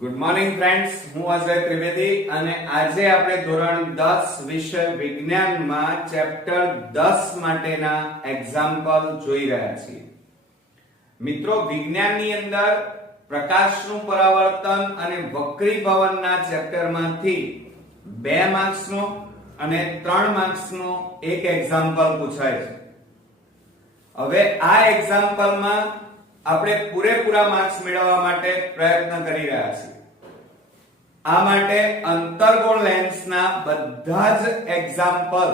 Good morning friends, હું અજય ત્રિવેદી અને આજે આપણે ધોરણ 10 વિષય વિજ્ઞાનમાં ચેપ્ટર 10 માટેના એક્ઝામ્પલ જોઈ રહ્યા છીએ. મિત્રો, વિજ્ઞાનની અંદર પ્રકાશનું પરાવર્તન અને વક્રીભવનના ચેપ્ટરમાંથી 2 માર્ક્સનો અને 3 માર્ક્સનો એક એક્ઝામ્પલ પૂછાય છે. હવે આ એક્ઝામ્પલમાં આપણે પૂરેપૂરા માર્ક્સ મેળવવા માટે પ્રયત્ન કરી રહ્યા છીએ. આ માટે અંતર્ગોળ લેન્સના બધા જ એક્ઝામ્પલ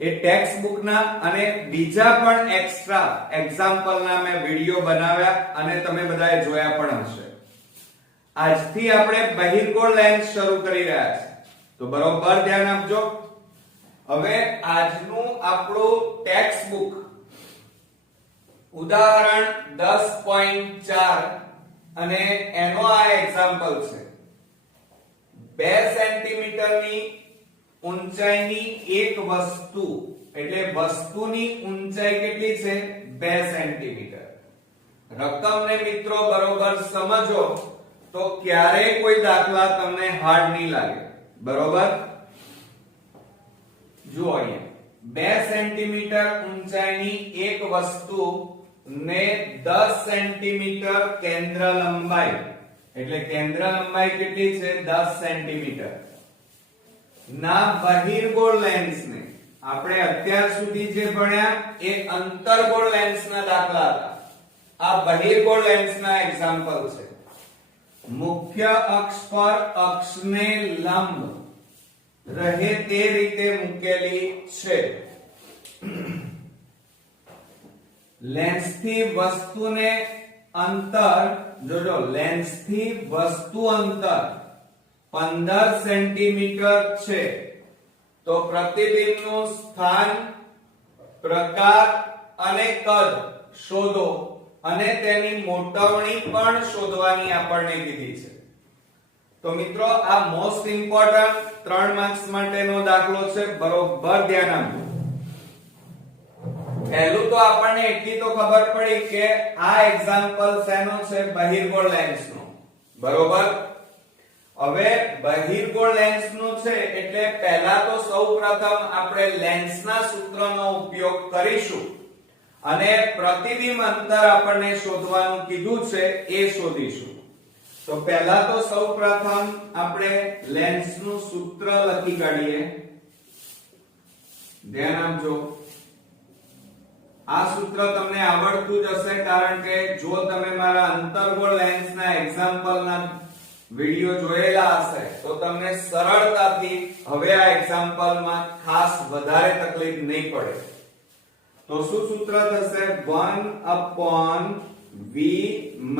એ ટેક્સ્ટ બુકના અને બીજા પણ એક્સ્ટ્રા એક્ઝામ્પલના મેં વિડિયો બનાવ્યા અને તમે બધાએ જોયા પણ હશે. આજથી આપણે બહિર્ગોળ લેન્સ શરૂ કરી રહ્યા છીએ, તો બરોબર ધ્યાન આપજો. હવે આજનું આપણું ટેક્સ્ટ બુક ઉદાહરણ 10.4 અને એનો આ એક્ઝામ્પલ છે. 2 સેન્ટીમીટરની ઊંચાઈની એક વસ્તુ, એટલે વસ્તુની ઊંચાઈ કેટલી છે? 2 સેન્ટીમીટર. રકમને મિત્રો બરોબર સમજો તો ક્યારેય કોઈ દાખલા તમને હાર્ડ નહીં લાગે. બરોબર? જુઓ અહીંયા 2 સેન્ટીમીટર ઊંચાઈની એક વસ્તુ ને 10 સેન્ટીમીટર કેન્દ્ર લંબાઈ, એટલે કેન્દ્ર લંબાઈ કેટલી છે? 10 સેન્ટીમીટર ના બહિર્ગોળ લેન્સને આપણે અત્યાર સુધી જે ભણ્યા એ અંતર્ગોળ લેન્સના દાખલા હતા. આ બહિર્ગોળ લેન્સના એક્ઝામ્પલ છે. મુખ્ય અક્ષ પર અક્ષને લંબ રહે તે રીતે મૂકેલી છે. લેન્સથી વસ્તુને અંતર જોજો, લેન્સથી વસ્તુ અંતર 15 સેન્ટીમીટર છે, તો પ્રતિબિંબનું સ્થાન, પ્રકાર અને કદ શોધો અને તેની મોટવણી પણ શોધવાની આપણને કીધી છે. તો મિત્રો, આ મોસ્ટ ઇમ્પોર્ટન્ટ 3 માર્ક્સ માટેનો દાખલો છે. બરોબર ધ્યાન આપજો. પહેલું તો આપણને એટલી તો ખબર પડી કે આ એક્ઝામ્પલ શેનો છે? બહિર્ગોળ લેન્સનો. બરોબર? હવે બહિર્ગોળ લેન્સનું છે એટલે પહેલા તો સૌપ્રથમ આપણે લેન્સના સૂત્રનો ઉપયોગ કરીશું અને પ્રતિબિંબ અંતર આપણને શોધવાનું કીધું છે એ શોધીશું. તો પહેલા તો સૌપ્રથમ આપણે લેન્સનું સૂત્ર લખી કાઢીએ. ધ્યાન આપજો. આ સૂત્ર તમને આવડતું જ હશે, કારણ કે જો તમે મારા અંતર્ગોળ લેન્સના એક્ઝામ્પલના વિડિયો જોયેલા હશે તો તમને સરળતાથી હવે આ એક્ઝામ્પલમાં ખાસ વધારે તકલીફ નહીં પડે. તો શું સૂત્ર થશે? 1/v -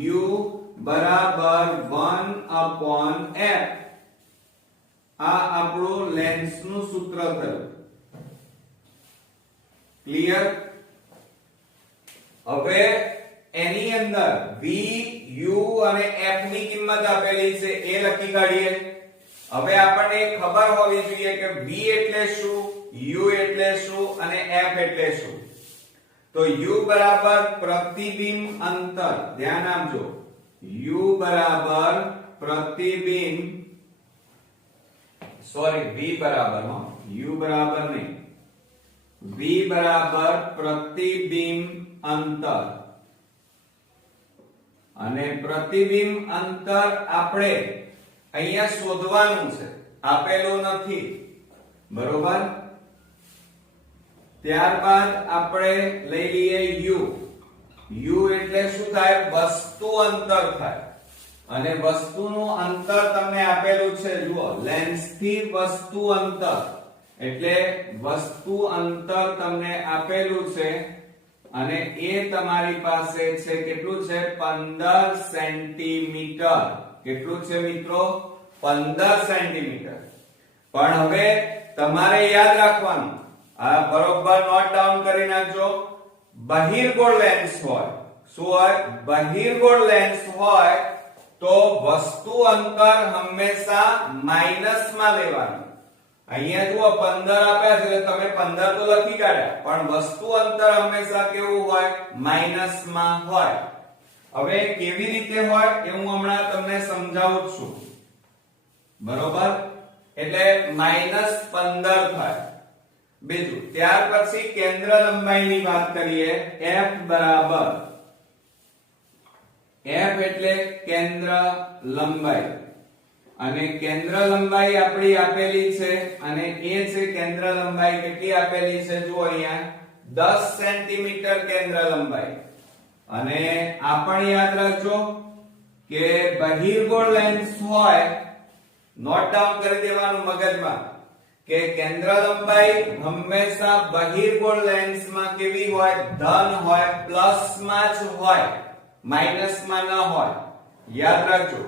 1/u બરાબર 1/f. આ આપણું લેન્સનું સૂત્ર થયું. ક્લિયર? હવે એની અંદર v, u અને f ની કિંમત આપેલી છે એ લખી કાઢીએ. હવે આપણને ખબર હોવી જોઈએ કે v એટલે શું, u એટલે શું અને f એટલે શું. તો u બરાબર પ્રતિબિંબ અંતર. ધ્યાન આપજો. u બરાબર પ્રતિબિંબ, સોરી v બરાબર, u બરાબર નહીં, v બરાબર પ્રતિબિંબ અંતર. અને પ્રતિબિંબ અંતર આપણે અહીંયા શોધવાનું છે, આપેલું નથી. બરોબર? ત્યારબાદ આપણે લઈ લઈએ u. u એટલે શું થાય? વસ્તુ અંતર થાય. અને વસ્તુનું અંતર તમને આપેલું છે. જુઓ, લેન્સથી વસ્તુ અંતર એટલે વસ્તુ અંતર તમને આપેલું છે અને એ તમારી પાસે છે કેટલું છે? 15 સેન્ટીમીટર. કેટલું છે મિત્રો? 15 સેન્ટીમીટર. પણ હવે તમારે યાદ રાખવાનું, આ બરોબર નોટ ડાઉન કરી નાખજો. બહિર્ગોળ લેન્સ હોય, શું હોય? બહિર્ગોળ લેન્સ હોય તો વસ્તુ અંતર હંમેશા માઈનસમાં લેવાનું. અહીંયા જુઓ 15 આપ્યા છે, તમે 15 તો લખી કાઢ્યા, પણ વસ્તુ અંતર હંમેશા કેવું હોય? માઈનસમાં હોય. હવે કેવી રીતે હોય એ હું હમણાં તમને સમજાવું છું, બરોબર? એટલે -15 થાય. બીજું, ત્યાર પછી કેન્દ્ર લંબાઈની વાત કરીએ. f બરાબર, f એટલે કેન્દ્ર લંબાઈ, અને કેન્દ્ર લંબાઈ આપણી આપેલી છે, અને એ છે કેન્દ્ર લંબાઈ કેટલી આપેલી છે જુઓ અહીંયા 10 સેન્ટીમીટર કેન્દ્ર લંબાઈ. અને આ પણ યાદ રાખજો કે બહિર્ગોળ લેન્સ હોય, નોટ ડાઉન કરી દેવાનું મગજમાં કે કેન્દ્ર લંબાઈ હંમેશા બહિર્ગોળ લેન્સમાં કેવી હોય? ધન હોય, પ્લસમાં જ હોય, માઈનસમાં ન હોય. યાદ રાખજો.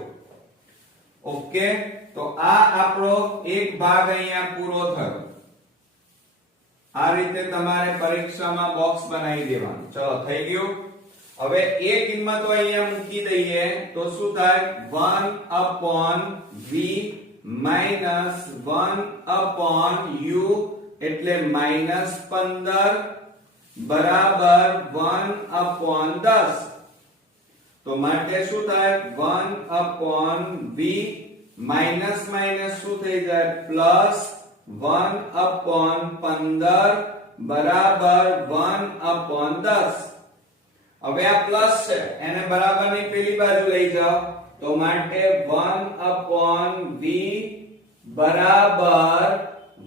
ઓકે, તો આ આપણો એક ભાગ અહીંયા પૂરો થયો. આ રીતે તમારે પરીક્ષામાં બોક્સ બનાવી દેવાનું. ચલો, થઈ ગયું. હવે એ કિંમતો અહીંયા મૂકી દઈએ તો શું થાય? 1/v minus 1/u એટલે -15 બરાબર 1/10. તો માટે શું થાય? 1/v માઈનસ માઈનસ શું થઈ જાય? પ્લસ 1/15 બરાબર 1/10. હવે આ પ્લસ છે, એને બરાબરની પેલી બાજુ લઈ જાઓ તો માટે 1/v બરાબર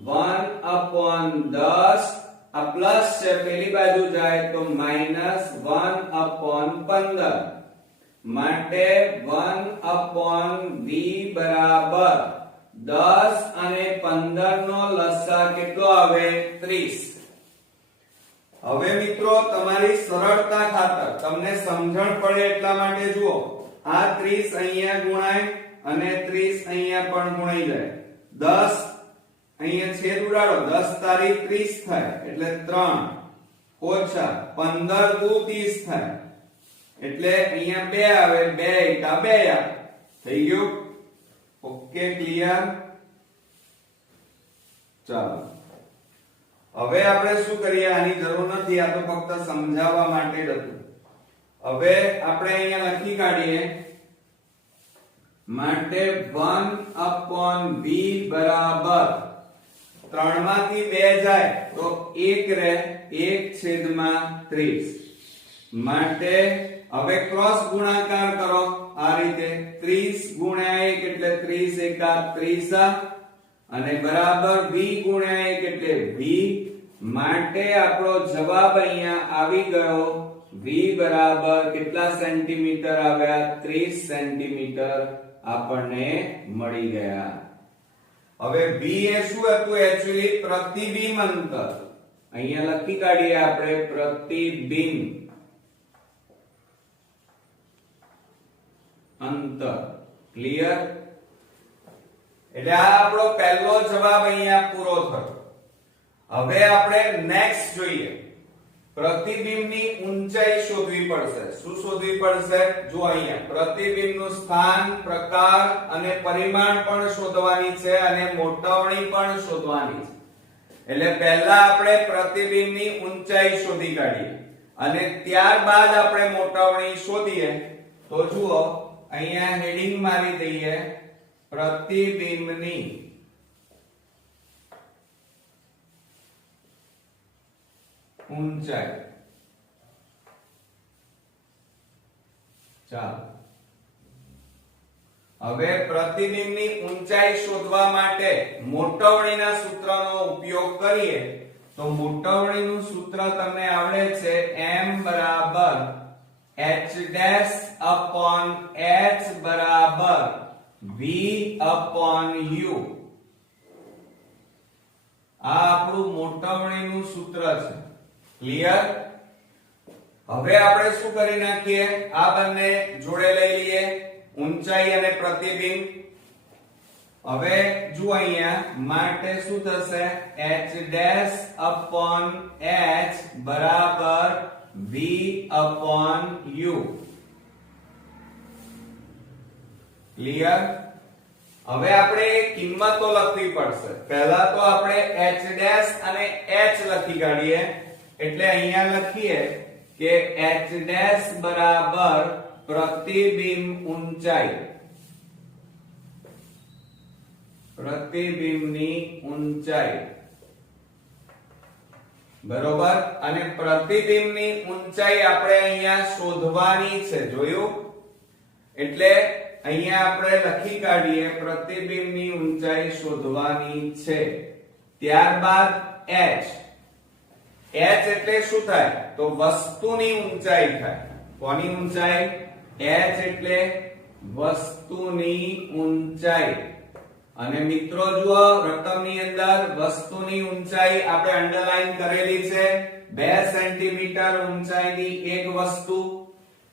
1/10. આ પ્લસ છે, પેલી બાજુ જાય તો -1/15. માટે 1/v બરાબર 10 અને 15 નો લસા કેટલો આવે? 30. હવે મિત્રો તમારી સરળતા ખાતર તમને સમજણ પડે એટલા માટે જુઓ, આ 30 અહીંયા ગુણાય અને 30 અહીંયા પણ ગુણાઈ જાય. 10 અહીંયા છેદ ઉડાડો, 10 તારી 30 થાય એટલે 3 ઓછા 15 દુ 30 થાય એટલે અહીંયા 2 આવે, 2 એકા 2 આવે. થઈ ગયું? Okay, clear? ચાલો, હવે આપણે શું કરીએ? આની જરૂર નથી, આ તો ફક્ત સમજાવવા માટે જ હતું. હવે આપણે અહીંયા લખી કાઢીએ. માટે 1/v બરાબર 3 માંથી 2 જાય તો 1 રહે, 1/30. માટે હવે ક્રોસ ગુણાકાર કરો આ રીતે. 30 ગુણ્યા 1 એટલે 30 એકા 30 અને બરાબર v ગુણ્યા 1 એટલે v. માટે આપણો જવાબ અહીંયા આવી ગયો. v બરાબર કેટલા સેન્ટીમીટર આવ્યા? 30 સેન્ટીમીટર આપણને મળી ગયા. હવે v એ શું હતું? એક્ચ્યુઅલી પ્રતિબિંબ અંતર. અહીંયા લખી કાઢીએ આપણે પ્રતિબિંબ અંતર. ક્લિયર? એટલે આ આપણો પહેલો જવાબ અહીંયા પૂરો થયો. હવે આપણે નેક્સ્ટ જોઈએ. પ્રતિબિંબની ઊંચાઈ શોધવી પડશે. શું શોધવી પડશે? જો અહીંયા પ્રતિબિંબનું સ્થાન, પ્રકાર અને પરિમાણ પણ શોધવાની છે અને મોટવણી પણ શોધવાની છે. એટલે પહેલા આપણે પ્રતિબિંબની ઊંચાઈ શોધી કાઢીએ અને ત્યારબાદ આપણે મોટવણી શોધીએ. તો જુઓ, અહીંયા હેડિંગ મારી દઈએ પ્રતિબિંબની ઊંચાઈ. ચાલો, હવે પ્રતિબિંબની ઊંચાઈ શોધવા માટે મોટવણીના સૂત્રનો ઉપયોગ કરીએ. તો મોટવણીનું સૂત્ર તમને આવડે છે, m બરાબર h dash upon h બરાબર v upon u. આ આપણું મોટવણીનું સૂત્ર છે. ક્લિયર? હવે આપણે શું કરી નાખીએ? આ બંને જોડે લઈ લઈએ, ઊંચાઈ અને પ્રતિબિંબ. હવે જુઓ અહીંયા માટે શું થશે? h dash upon h બરાબર v upon u. ક્લિયર? હવે આપણે કિંમતો લખવી પડશે. પહેલા તો આપણે h dash અને h લખી કાઢીએ. એટલે અહીંયા લખીએ કે h dash બરાબર પ્રતિબિંબ ઊંચાઈ, પ્રતિબિંબની ઊંચાઈ, બરોબર. અને પ્રતિબિંબની ઊંચાઈ આપણે અહીંયા શોધવાની છે, જોયું? એટલે અહીંયા આપણે લખી કાઢીએ પ્રતિબિંબની ઊંચાઈ શોધવાની છે. ત્યારબાદ h, h એટલે શું થાય? તો વસ્તુની ઊંચાઈ થાય. કોની ઊંચાઈ? h એટલે વસ્તુની ઊંચાઈ. અને મિત્રો જુઓ, રકમની અંદર વસ્તુની ઊંચાઈ આપણે અંડરલાઈન કરેલી છે. 2 સેન્ટીમીટર ઊંચાઈની એક વસ્તુ,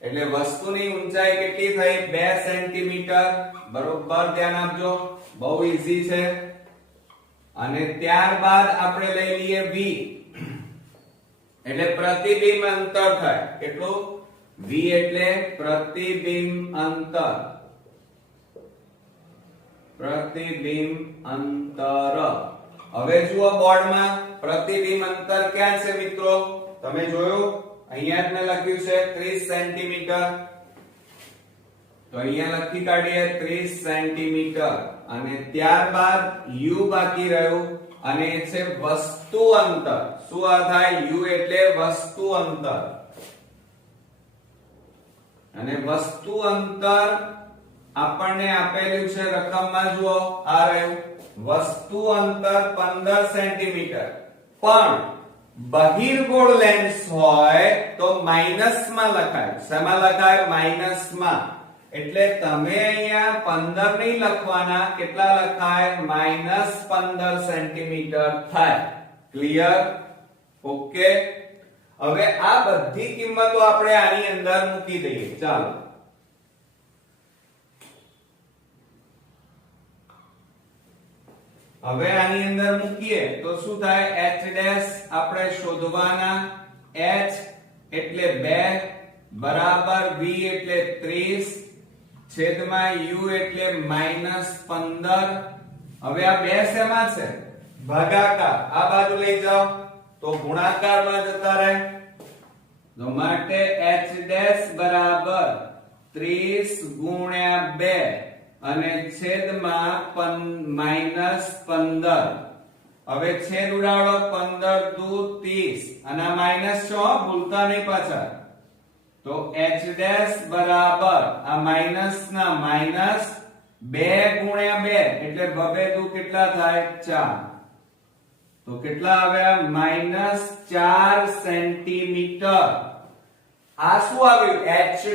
એટલે વસ્તુની ઊંચાઈ કેટલી થઈ? 2 સેન્ટીમીટર. બરોબર, ધ્યાન આપજો, બહુ ઈઝી છે. અને ત્યારબાદ આપણે લઈ લઈએ v, એટલે પ્રતિબિંબ અંતર થાય. કેટલું? v એટલે પ્રતિબિંબ અંતર, પ્રતિબિંબ અંતર. હવે જુઓ બોર્ડમાં પ્રતિબિંબ અંતર ક્યાં છે મિત્રો? તમે જોયું? અહીંયા જ મેં લખ્યું છે 30 સેન્ટીમીટર. તો અહીંયા લખી કાઢીએ 30 સેન્ટીમીટર. અને ત્યારબાદ u બાકી રહ્યું, અને એ છે વસ્તુ અંતર. શું આ થાય? u એટલે વસ્તુ અંતર. અને વસ્તુ અંતર આપણને આપેલું છે રકમમાં, જુઓ આ રહ્યું વસ્તુ અંતર 15 સેન્ટીમીટર. પણ બહિર્ગોળ લેન્સ હોય તો માઈનસ માં લખાય. શેમાં લખાય? માઈનસ માં. એટલે તમે અહીંયા 15 નહીં લખવાના, કેટલા લખાય? -15 સેન્ટીમીટર થાય. ક્લિયર? ઓકે. હવે આ બધી કિંમતો આપણે આની અંદર મૂકી દઈએ. ચાલો, હવે આની અંદર મૂકીએ તો શું થાય? h ડેશ આપણે શોધવાના. h એટલે 2 બરાબર v એટલે 30 છેદમાં u એટલે -15. હવે આ બે શેમાં છે? ભાગાકાર. આ બાજુ લઈ જાઓ તો ગુણાકારમાં જતા રહે. તો માટે h ડેશ બરાબર 30 ગુણ્યા 2 અને છેદમાં -15. હવે છેદ ઉડાડો, 15 દુ 30 અને આ માઈનસ છો, ભૂલતા નહીં પાછા. તો h ડેશ બરાબર આ માઈનસ ના માઈનસ 2 ગુણ્યા 2 એટલે 2 દુ કેટલા થાય? 4. તો કેટલા આવ્યા? -4 સેન્ટીમીટર. આ શું આવ્યું? h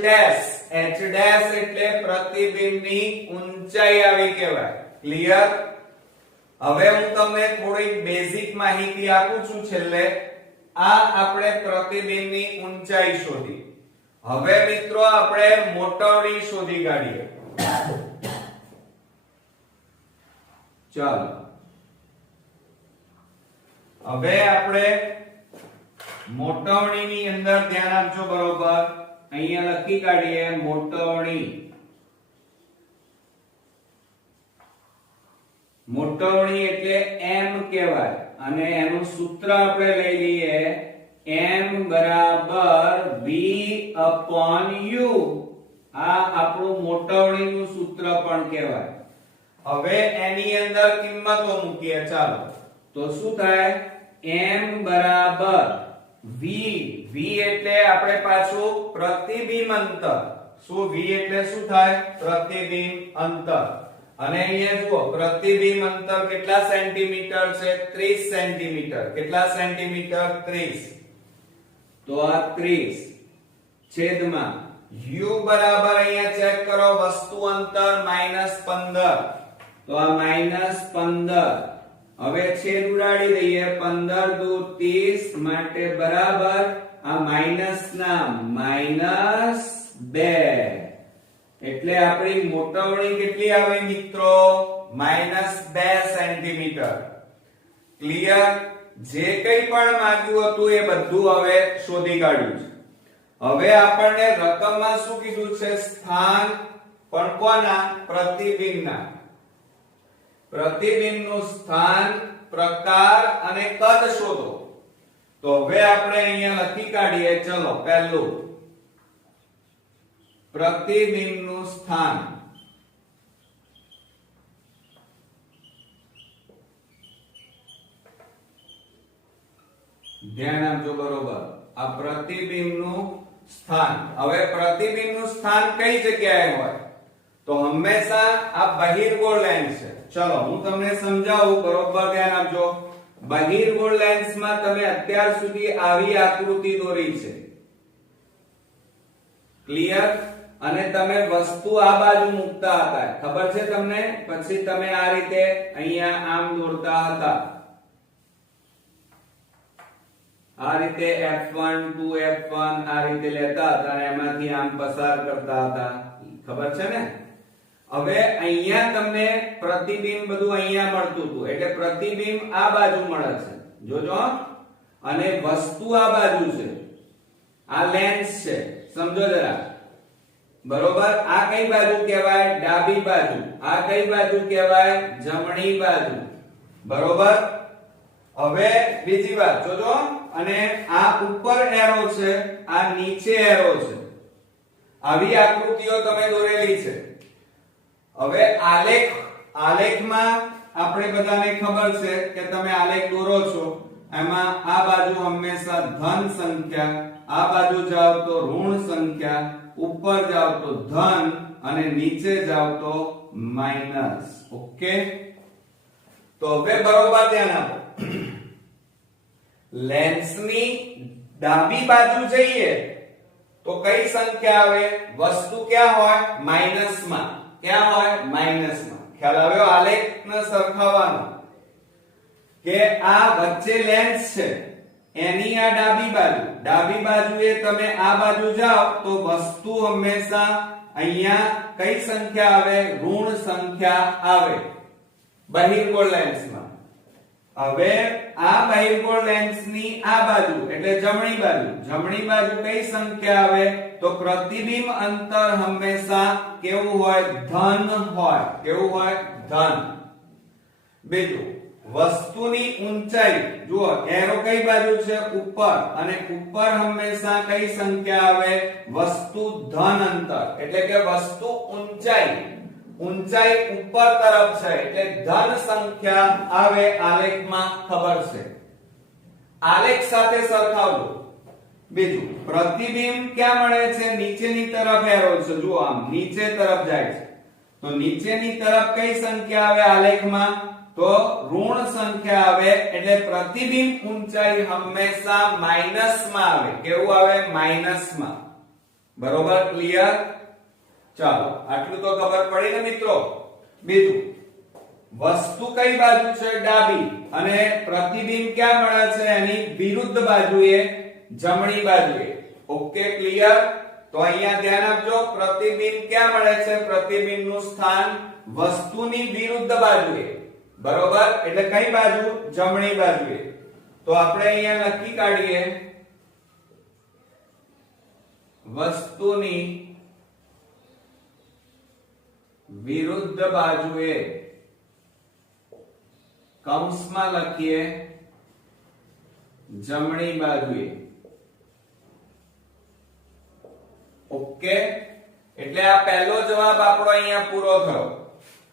dash. h ડેશ એટલે પ્રતિબિંબની ઊંચાઈ આવી કહેવાય. ક્લિયર? હવે હું તમને થોડી બેઝિક માહિતી આપું છું છેલ્લે. આ આપણે પ્રતિબિંબની ઊંચાઈ શોધી. હવે મિત્રો આપણે મોટવણી શોધી કાઢીએ. ચાલો, હવે આપણે મોટવણીની અંદર ધ્યાન આપજો. બરોબર, અહીંયા લખી કાઢીએ મોટવણી. મોટવણી એટલે m કહેવાય, અને એનું સૂત્ર આપણે લઈ લઈએ m બરાબર v upon u. આ આપણું મોટવણીનું સૂત્ર પણ કહેવાય. હવે એની અંદર કિંમતો મૂકીએ. ચાલો, તો શું થાય? m બરાબર v. v એટલે આપણે પાછું પ્રતિબિંબ અંતર. શું v એટલે શું થાય? પ્રતિબિંબ અંતર. અને અહીંયા જુઓ પ્રતિબિંબ અંતર કેટલા સેન્ટીમીટર છે? 30 સેન્ટીમીટર. કેટલા સેન્ટીમીટર? 30. તો આ 30 છેદમાં u બરાબર અહીંયા ચેક કરો, વસ્તુ અંતર -15. તો આ -15. હવે છેદ ઉડાડી દઈએ, 15 દુ 30 માટે બરાબર આ માઈનસ ના -2. એટલે આપણી મોટવણી કેટલી આવી મિત્રો? -2 સેન્ટીમીટર. ક્લિયર? જે કંઈ પણ માંગ્યું હતું એ બધું હવે શોધી કાઢ્યું છે. હવે આપણને રકમમાં શું કીધું છે? સ્થાન. પણ કોના? પ્રતિબિંબના. પ્રતિબિંબનું સ્થાન, પ્રકાર અને કદ શોધો. તો હવે આપણે અહીંયા લખી કાઢીએ. ચલો, પહેલું પ્રતિબિંબનું સ્થાન ધ્યાન આપજો બરોબર આ પ્રતિબિંબનું સ્થાન હવે પ્રતિબિંબનું સ્થાન કઈ જગ્યાએ હોય તો હંમેશા આ બહિર્ગોળ લેન્સ છે ચલો હું તમને સમજાવું બરોબર ધ્યાન આપજો બહિર્ગોળ લેન્સમાં તમે અત્યાર સુધી આવી આકૃતિ દોરી છે ક્લિયર અને તમે વસ્તુ આ બાજુ મૂકતા હતા ખબર છે તમને પછી તમે આ રીતે અહીંયા આમ દોરતા હતા આ રીતે f1 2f1 આ રીતે લેતા હતા અને એમાંથી આમ પસાર કરતા હતા ખબર છે ને હવે અહીંયા તમને પ્રતિબિંબ બધું અહીંયા મળતું હતું એટલે પ્રતિબિંબ આ બાજુ મળે છે જોજો અને વસ્તુ આ બાજુ છે આ લેન્સ છે સમજો જરા બરોબર આ કઈ બાજુ કહેવાય ડાબી બાજુ આ કઈ બાજુ કહેવાય જમણી બાજુ બરોબર હવે બીજી વાત જોજો અને આ ઉપર એરો છે આ નીચે એરો છે આવી આકૃતિઓ તમે દોરેલી છે હવે આલેખમાં આપણે બધાને ખબર છે કે તમે આલેખ દોરો છો એમાં આ બાજુ હંમેશા ધન સંખ્યા આ બાજુ જાવ તો ઋણ સંખ્યા ઉપર જાવ તો ધન અને નીચે જાવ તો માઈનસ ઓકે તો હવે બરોબર ધ્યાન આપો લેન્સની ડાબી બાજુ જઈએ તો કઈ સંખ્યા આવે વસ્તુ ક્યાં હોય માઈનસમાં ક્યાં હોય માઈનસમાં ખ્યાલ આવ્યો આલેખને સરખાવવાનો કે આ વચ્ચે લેન્સ છે એની આ ડાબી બાજુએ તમે આ બાજુ જાઓ તો વસ્તુ હંમેશા અહીંયા કઈ સંખ્યા આવે ઋણ સંખ્યા આવે બહિર્ગોળ લેન્સમાં હવે આ બહિર્ગોળ લેન્સની આ બાજુ એટલે જમણી બાજુ કઈ સંખ્યા આવે તો પ્રતિબિંબ અંતર હંમેશા કેવું હોય ધન હોય કેવું હોય ધન બીજું વસ્તુની ઊંચાઈ જુઓ એરો કઈ બાજુ છે ઉપર અને ઉપર હંમેશા કઈ સંખ્યા આવે વસ્તુ ધન અંતર એટલે કે વસ્તુ ઊંચાઈ ઉપર તરફ છે એટલે ધન સંખ્યા આવે આલેખમાં ખબર છે આલેખ સાથે સરખાવજો બીજું પ્રતિબિંબ ક્યાં મળે છે નીચેની તરફ એરો છે જુઓ આમ નીચે તરફ જાય છે તો નીચેની તરફ કઈ સંખ્યા આવે આલેખમાં તો ઋણ સંખ્યા આવે એટલે પ્રતિબિંબ ઊંચાઈ હંમેશા માઈનસમાં આવે કેવું આવે માઈનસમાં બરોબર ક્લિયર ચાલો આટલું તો ખબર પડી ને મિત્રો બીજું વસ્તુ કઈ બાજુ છે ડાબી અને પ્રતિબિંબ ક્યાં મળે છે એની વિરુદ્ધ બાજુએ જમણી બાજુએ ઓકે ક્લિયર તો અહીંયા ધ્યાન આપજો પ્રતિબિંબ ક્યાં મળે છે પ્રતિબિંબનું સ્થાન વસ્તુની વિરુદ્ધ બાજુએ બરોબર એટલે કઈ બાજુ જમણી બાજુએ તો આપણે અહીંયા લખી કાઢીએ વસ્તુની વિરુદ્ધ બાજુએ કૌંસમાં લખીએ જમણી બાજુએ ઓકે એટલે આ પહેલો જવાબ આપણો અહીંયા પૂરો થયો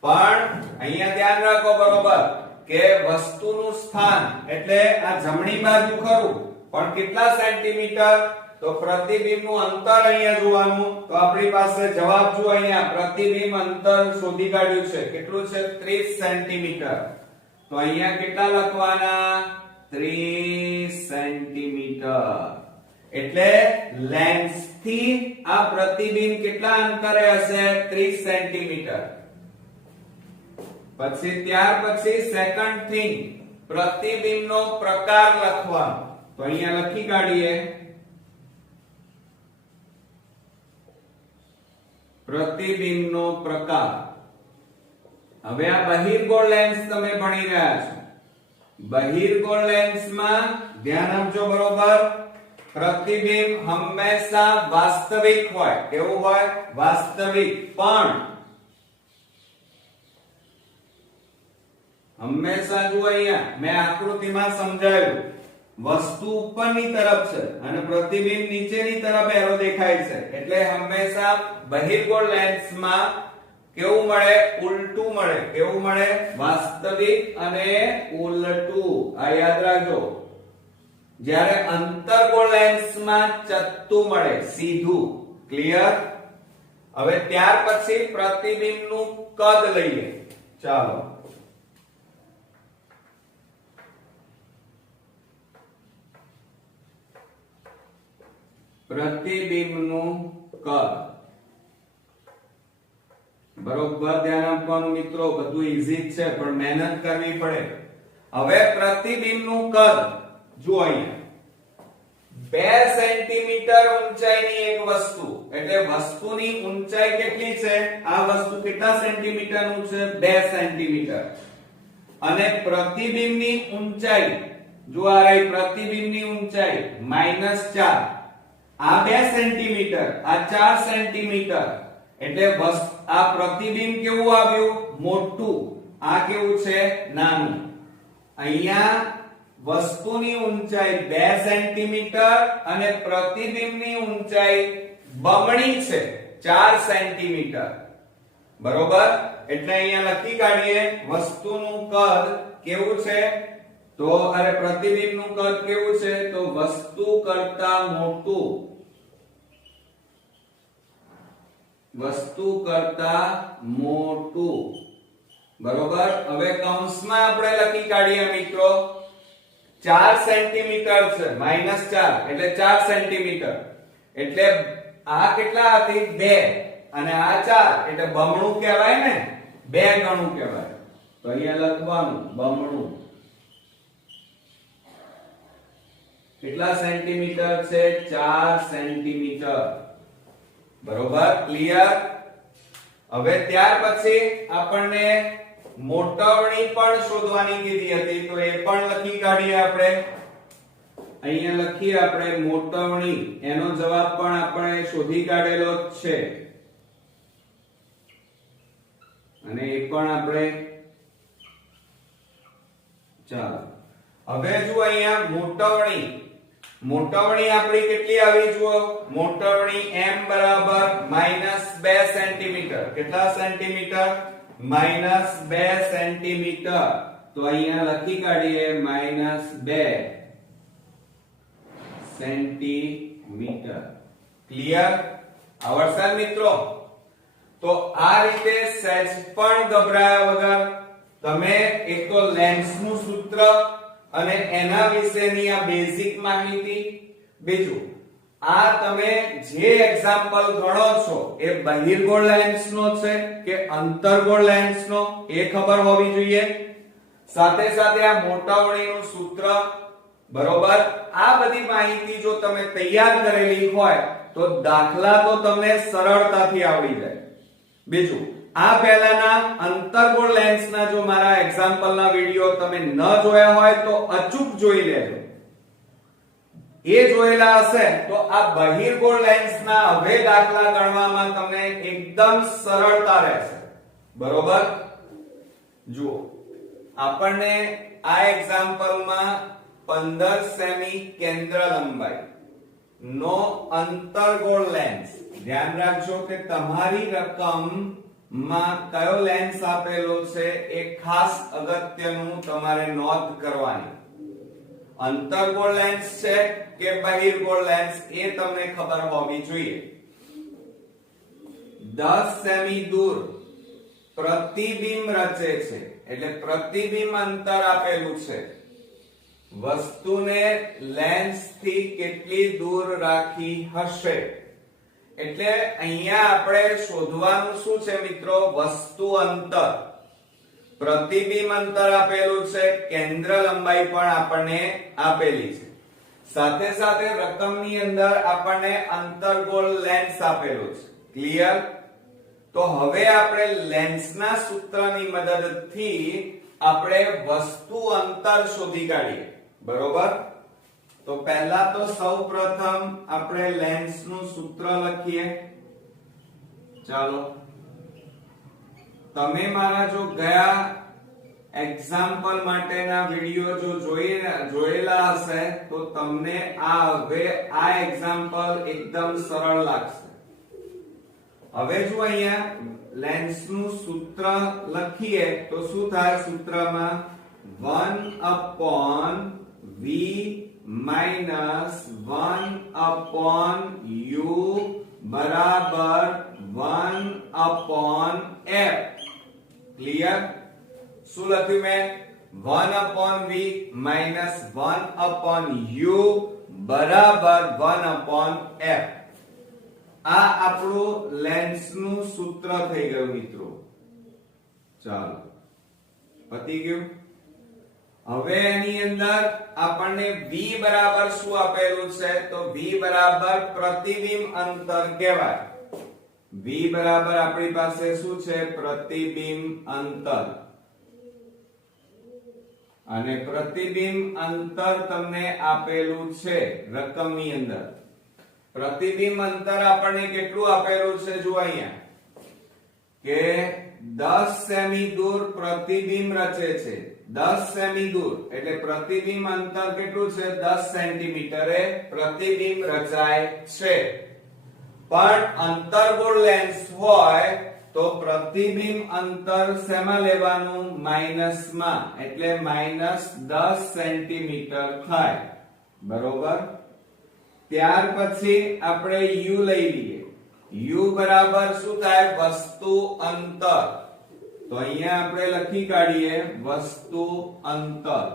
પણ અહીંયા ધ્યાન રાખો બરોબર કે વસ્તુનું સ્થાન એટલે આ જમણી બાજુ ખરું પણ કેટલા સેન્ટીમીટર તો પ્રતિબિંબનું અંતર અહીંયા જોવાનું તો આપણી પાસે જવાબ જો અહીંયા પ્રતિબિંબ અંતર શોધી કાઢ્યું છે કેટલું છે 30 સેન્ટીમીટર તો અહીંયા કેટલા લખવાના 30 સેન્ટીમીટર એટલે લેન્સ થી આ પ્રતિબિંબ કેટલા અંતરે હશે 30 સેન્ટીમીટર પછી ત્યાર પછી સેકન્ડ થિંગ પ્રતિબિંબનો પ્રકાર લખવાનો તો અહીંયા લખી કાઢીએ પ્રતિબિંબનો પ્રકાર હવે આ બહિર્ગોળ લેન્સ તમે ભણી રહ્યા છો બહિર્ગોળ લેન્સમાં ધ્યાન આપજો બરોબર પ્રતિબિંબ હંમેશા વાસ્તવિક હોય કેવું હોય વાસ્તવિક પણ હંમેશા જો અહીંયા મેં આકૃતિમાં સમજાવ્યું વસ્તુ ઉપરની તરફ છે અને પ્રતિબિંબ નીચેની તરફ એરો દેખાય છે એટલે હંમેશા બહિર્ગોળ લેન્સમાં કેવું મળે? ઉલટું મળે. કેવું મળે? વાસ્તવિક અને ઉલટું. આ યાદ રાખજો. જ્યારે અંતર્ગોળ લેન્સમાં ચત્તું મળે, સીધું. ક્લિયર? હવે ત્યાર પછી પ્રતિબિંબનું કદ લઈએ. ચાલો, પ્રતિબિંબનું કદ. બરોબર ધ્યાન આપવાનું મિત્રો, બધું ઈઝી જ છે પણ મહેનત કરવી પડે. હવે પ્રતિબિંબનું કદ જુઓ અહીંયા 2 સેન્ટીમીટર ઊંચાઈની એક વસ્તુ, એટલે વસ્તુની ઊંચાઈ કેટલી છે? આ વસ્તુ કેટલા સેન્ટીમીટરનું છે? 2 સેન્ટીમીટર. અને પ્રતિબિંબની ઊંચાઈ જો આ રહી પ્રતિબિંબની ઊંચાઈ -4. આ 2 સેન્ટીમીટર, આ 4 સેન્ટીમીટર. એટલે આ પ્રતિબિંબ કેવું આવ્યું? મોટું. આ કેવું છે? નાનું. અહીંયા વસ્તુની ઊંચાઈ 2 સેન્ટીમીટર અને પ્રતિબિંબની ઊંચાઈ બમણી છે 4 સેન્ટીમીટર. બરોબર? એટલે અહીંયા લખી કાઢીએ વસ્તુનું કદ કેવું છે? તો અરે પ્રતિબિંબનું કદ કેવું છે? તો વસ્તુ કરતા મોટું. વસ્તુ કરતા મોટું. બરોબર? હવે કૌંસમાં આપણે લખી કાઢીએ મિત્રો 4 સેન્ટીમીટર છે, -4 એટલે 4 સેન્ટીમીટર. એટલે આ કેટલા હતી? 2 અને આ 4 એટલે બમણું કહેવાય ને, 2 ગણું કહેવાય. તો અહીંયા લખવાનું બમણું. કેટલા સેન્ટીમીટર છે? 4 સેન્ટીમીટર. બરોબર? ક્લિયર? હવે ત્યાર પછી આપણને મોટવણી પણ શોધવાની કીધી હતી તો એ પણ લખી કાઢીએ આપણે. અહીંયા લખીએ આપણે મોટવણી. એનો જવાબ પણ આપણે શોધી કાઢેલો જ છે અને એ પણ આપણે ચાલો હવે જો અહીંયા મોટવણી આપણી કેટલી આવી? જુઓ મોટવણી m બરાબર -2 સેન્ટીમીટર. કેટલા સેન્ટીમીટર? -2 સેન્ટીમીટર. તો અહીંયા લખી કાઢીએ -2 સેન્ટીમીટર. ક્લિયર? આવડશે મિત્રો? તો આ રીતે સહેજ પણ ગભરાયા વગર તમે એક તો લેન્સનું સૂત્ર અને એના વિશેની આ બેઝિક માહિતી, બીજું આ તમે જે એક્ઝામ્પલ ગણો છો એ બહિર્ગોળ લેન્સનો છે કે અંતર્ગોળ લેન્સનો એ ખબર હોવી જોઈએ. સાથે સાથે આ મોટવણીનું સૂત્ર. બરોબર? આ બધી માહિતી જો તમે તૈયાર કરેલી હોય તો દાખલા તો તમને સરળતાથી આવડી જાય. બીજું આ પહેલાના અંતર્ગોળ લેન્સના જો મારા એક્ઝામ્પલના વિડિયો તમે ન જોયા હોય તો અચૂક જોઈ લેજો. એ જોયેલા હશે તો આ બહિર્ગોળ લેન્સના હવે દાખલા ગણવામાં તમને એકદમ સરળતા રહેશે. બરોબર? જુઓ આપણને આ એક્ઝામ્પલમાં 15 સેમી કેન્દ્ર લંબાઈ નો અંતર્ગોળ લેન્સ. ધ્યાન રાખજો કે તમારી રકમ માં કયો લેન્સ આપેલો છે એ ખાસ અગત્યનું તમારે નોંધ કરવાની. અંતર્ગોળ લેન્સ છે કે બહિર્ગોળ લેન્સ એ તમને ખબર હોવી જોઈએ. 10 સેમી દૂર પ્રતિબિંબ રચે છે એટલે પ્રતિબિંબ અંતર આપેલું છે. વસ્તુને લેન્સ થી કેટલી દૂર રાખી હશે એટલે અહીંયા આપણે શોધવાનું શું છે મિત્રો? વસ્તુ અંતર. પ્રતિબિંબ અંતર આપેલું છે, કેન્દ્ર લંબાઈ પણ આપણને આપેલી છે. સાથે સાથે રકમની અંદર આપણને અંતર્ગોળ લેન્સ આપેલું છે. ક્લિયર? તો હવે આપણે લેન્સના સૂત્રની મદદથી આપણે વસ્તુ અંતર શોધી કાઢીએ. બરોબર? તો પહેલા તો સૌપ્રથમ આપણે લેન્સનું સૂત્ર લખીએ. ચાલો તમે મારા જો ગયા એક્ઝામ્પલ માટેના વિડિયો જો જોયેલા હશે તો તમને હવે આ એક્ઝામ્પલ એકદમ સરળ લાગશે. હવે જો અહીંયા લેન્સનું સૂત્ર લખીએ તો શું થાય? સૂત્રમાં 1/v minus 1/u બરાબર 1/f. ક્લિયર? શું લખ્યું મેં? 1/v minus 1/u બરાબર 1/f. આ આપણું લેન્સનું સૂત્ર થઈ ગયું મિત્રો. ચાલો, પતી ગયું. હવે એની અંદર આપણને v બરાબર શું આપેલું છે? તો v બરાબર પ્રતિબિંબ અંતર કહેવાય. v બરાબર આપણી પાસે શું છે? પ્રતિબિંબ અંતર. અને પ્રતિબિંબ અંતર તમને આપેલું છે રકમની અંદર. પ્રતિબિંબ અંતર આપણને કેટલું આપેલું છે? જો અહીંયા કે 10 સેમી દૂર પ્રતિબિંબ રચે છે. 10 સેમી દૂર એટલે પ્રતિબિંબ અંતર કેટલું છે? 10 સેન્ટીમીટરે પ્રતિબિંબ રચાય છે. પણ અંતર્ગોળ લેન્સ હોય તો પ્રતિબિંબ અંતર શેમાં લેવાનું? માઈનસમાં. એટલે -10 સેન્ટીમીટર થાય. બરોબર? ત્યાર પછી આપણે u લઈ લઈએ. u બરાબર શું થાય? વસ્તુ અંતર. તો અહીંયા આપણે લખી કાઢીએ વસ્તુ અંતર.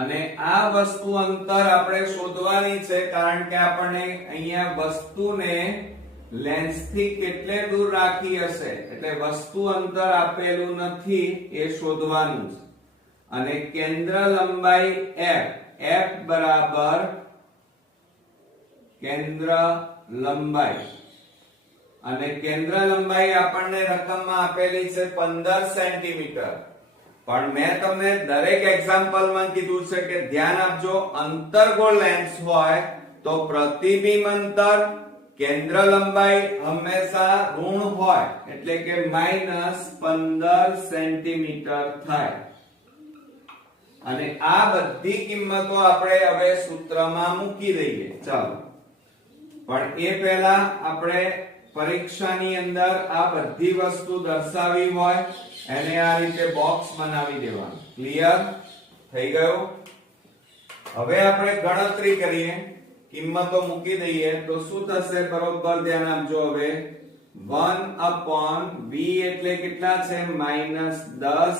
અને આ વસ્તુ અંતર આપણે શોધવાની છે કારણ કે આપણને અહીંયા વસ્તુને લેન્સ થી કેટલે દૂર રાખી હશે એટલે વસ્તુ અંતર આપેલું નથી એ શોધવાનું છે. અને કેન્દ્ર લંબાઈ f. f બરાબર કેન્દ્ર લંબાઈ. અને કેન્દ્ર લંબાઈ આપણને રકમમાં આપેલી છે 15 સેન્ટીમીટર. પણ મેં તમને દરેક એક્ઝામ્પલમાં કીધું છે કે ધ્યાન આપજો, અંતર્ગોળ લેન્સ હોય તો પ્રતિબિંબ અંતર કેન્દ્ર લંબાઈ હંમેશા ઋણ હોય એટલે કે -15 સેન્ટીમીટર થાય. અને આ બધી કિંમતો આપણે હવે સૂત્રમાં મૂકી દઈએ. ચાલો, પણ એ પહેલા આપણે પરીક્ષાની અંદર આ બધી વસ્તુ દર્શાવી હોય એને આ રીતે બોક્સ બનાવી દેવાનું. ક્લિયર થઈ ગયું? હવે આપણે ગણતરી કરીએ, કિંમતો મૂકી દઈએ તો શું થશે? બરોબર ધ્યાન આપજો. હવે 1/v એટલે કેટલા છે? -10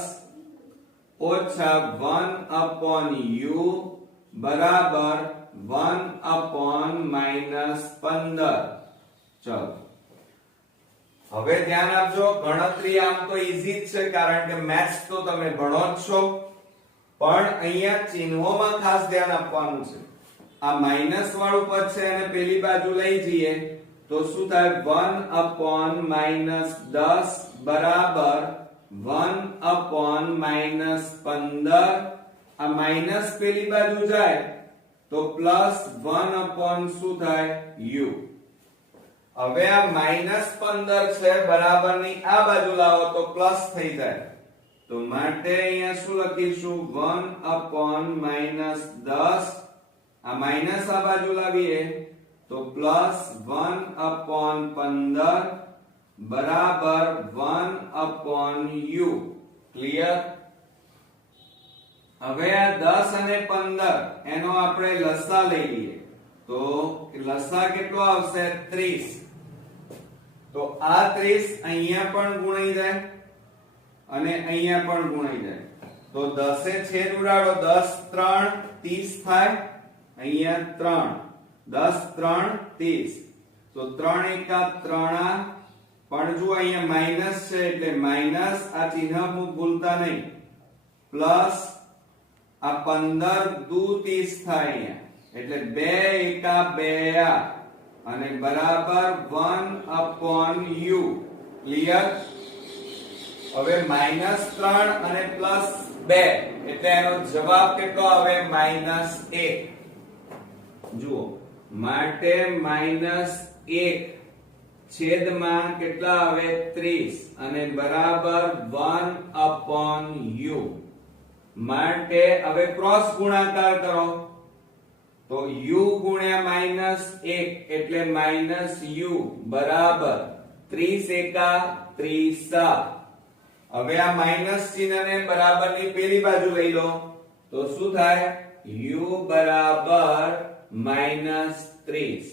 ઓછા 1/u બરાબર 1/-15. ચલો, હવે ધ્યાન આપજો. ગણતરી આમ તો ઈઝી જ છે કારણ કે મેથ્સ તો તમે ભણો જ છો, પણ અહીંયા ચિહ્નોમાં ખાસ ધ્યાન આપવાનું છે. આ માઈનસ વાળું પદ છે અને પેલી બાજુ લઈ જઈએ તો શું થાય? 1/-10 બરાબર 1/-15. આ માઈનસ પેલી બાજુ જાય તો પ્લસ 1/ શું થાય? u. હવે આ -15 છે બરાબર ની આ બાજુ લાવો તો પ્લસ થઈ જાય. તો માટે અહીંયા શું લખીશું? 1/-10. આ માઈનસ આ બાજુ લાવીએ તો પ્લસ 1/15 બરાબર 1/u. ક્લિયર? હવે આ 10 અને 15 એનો આપણે લસા લઈ લઈએ તો લસા કેટલો આવશે? 30. તો આ 30 અહીંયા પણ ગુણાઈ જાય અને અહીંયા પણ ગુણાઈ જાય. તો 10 એ છેદ ઉડાડો, 10 3 30 થાય. અહીંયા 3 10 3 30. તો 3 એકા 3 પણ જો અહીંયા માઈનસ છે એટલે માઈનસ, આ ચિહ્ન ભૂલતા નહીં. પ્લસ આ 15 દુ 30 થાય અહીંયા એટલે 2 એકા 2 અને બરાબર 1/u. ક્લિયર? હવે -3 અને +2 એટલે એનો જવાબ કેટલો આવે? -1. જુઓ, માટે -1 છેદમાં કેટલા આવે 30 અને બરાબર 1/u માટે હવે ક્રોસ ગુણાકાર કરો તો u ગુણ્યા -1 એટલે -u બરાબર 30 એકા 30. હવે આ માઈનસ ચિહ્નને બરાબરની પેલી બાજુ લઈ લો તો શું થાય u બરાબર -30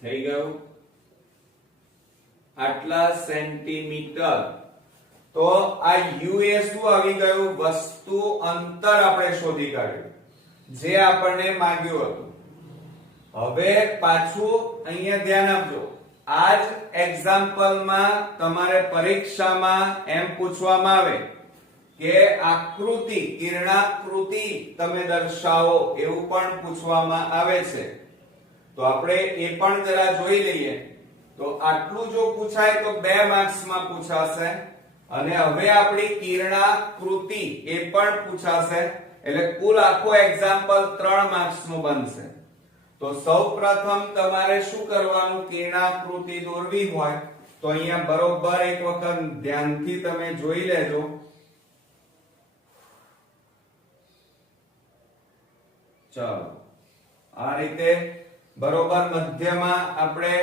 થઈ ગયું આટલા સેન્ટીમીટર. તો આ u એ શું આવી ગયું વસ્તુ અંતર આપણે શોધી કાઢ્યું જે આપણને માંગ્યું હતું. હવે પાછું અહીંયા ધ્યાન આપજો આજ એક્ઝામ્પલમાં તમારે પરીક્ષામાં એમ પૂછવામાં આવે કે આકૃતિ કિરણાકૃતિ તમે દર્શાવો એવું પણ પૂછવામાં આવે છે. તો આપણે એ પણ જરા જોઈ લઈએ. તો આટલું જો પૂછાય તો 2 માર્ક્સમાં પૂછાશે અને હવે આપણી કિરણાકૃતિ એ પણ પૂછાશે એટલે કુલ આખો એક્ઝામ્પલ 3 માર્ક્સનું બનશે. તો સૌપ્રથમ તમારે શું કરવાનું કિરણાકૃતિ દોરવી હોય તો અહીંયા બરોબર એક વખત ધ્યાનથી તમે જોઈ લેજો. ચાલો આ રીતે બરોબર મધ્યમાં આપણે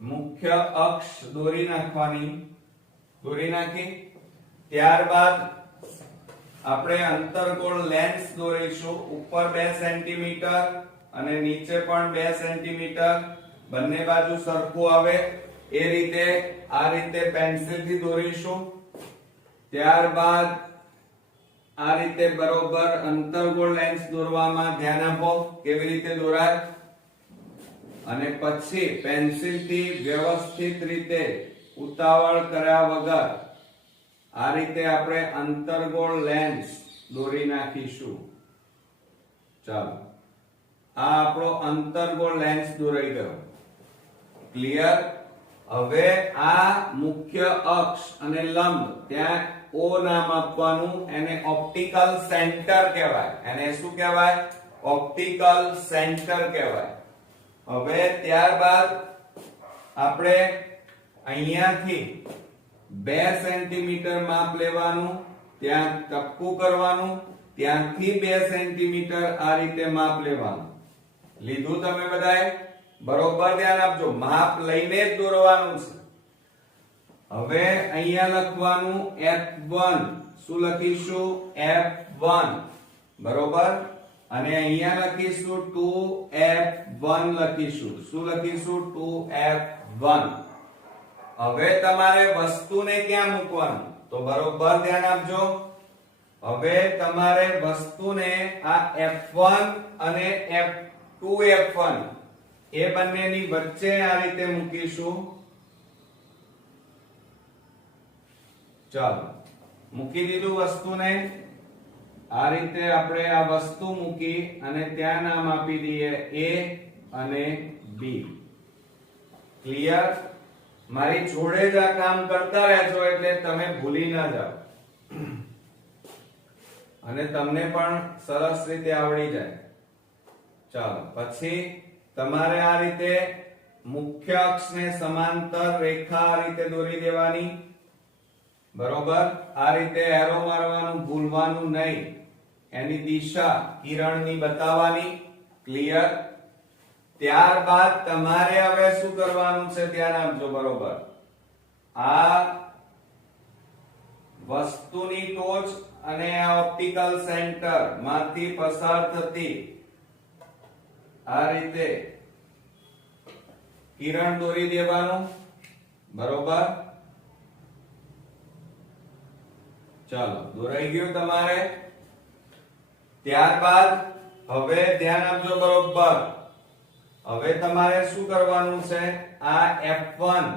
મુખ્ય અક્ષ દોરી નાખી. ત્યારબાદ આપણે અંતર્ગોળ લેન્સ દોરીશું ઉપર 2 સેન્ટીમીટર અને નીચે પણ 2 સેન્ટીમીટર બંને બાજુ સરખું આવે એ રીતે આ રીતે પેન્સિલથી દોરીશું. ત્યારબાદ આ રીતે બરોબર અંતર્ગોળ લેન્સ દોરવામાં ધ્યાન આપો કેવી રીતે દોરાય અને પછી પેન્સિલથી વ્યવસ્થિત રીતે ઉતાવળ કર્યા વગર આ રીતે આપણે અંતર્ગોળ લેન્સ દોરી નાખીશું. ચાલો આ આપણો અંતર્ગોળ લેન્સ દોરાઈ ગયો. ક્લિયર. હવે આ મુખ્ય અક્ષ અને લંબ ત્યાં O નામ આપવાનું એને ઓપ્ટિકલ સેન્ટર કહેવાય. એને શું કહેવાય ઓપ્ટિકલ સેન્ટર કહેવાય. હવે ત્યારબાદ આપણે અહીંયાથી 2 સેન્ટીમીટર માપ લેવાનું ત્યાં ટપકું કરવાનું ત્યાંથી 2 સેન્ટીમીટર આ રીતે માપ લેવાનું. લીધું તમે બધાએ બરોબર ધ્યાન આપજો માપ લઈને જ દોરવાનું છે. હવે અહીંયા લખવાનું f1 શું લખીશું f1 બરોબર અને અહીંયા લખીશું 2f1 લખીશું. શું લખીશું 2f1. હવે તમારે વસ્તુને ક્યાં મૂકવાનું તો બરોબર ધ્યાન આપજો. હવે તમારે વસ્તુને આ f1 અને f2f1 એ બંનેની વચ્ચે આ રીતે મૂકીશું. ચાલો મૂકી દીધું વસ્તુને આ રીતે આપણે આ વસ્તુ મૂકી અને ત્યાં નામ આપી દઈએ A અને B. ક્લિયર. મારી જોડે જ આ કામ કરતા રહેજો એટલે તમે ભૂલી ના જાઓ અને તમને પણ સરસ રીતે આવડી જાય. ચાલો પછી તમારે આ રીતે મુખ્ય અક્ષને સમાંતર રેખા આ રીતે દોરી દેવાની. બરોબર આ રીતે એરો મારવાનું ભૂલવાનું નહીં. એની દિશા કિરણની બતાવવાની. ક્લિયર. ત્યારબાદ તમારે હવે શું કરવાનું છે ધ્યાન આપજો. બરોબર આ વસ્તુની ટોચ અને આ ઓપ્ટિકલ સેન્ટર માંથી પસાર થતી આ રીતે કિરણ દોરી દેવાનું. બરોબર ચાલો દોરાઈ ગયું તમારે. ત્યારબાદ હવે ધ્યાન આપજો. બરોબર હવે તમારે શું કરવાનું છે આ f1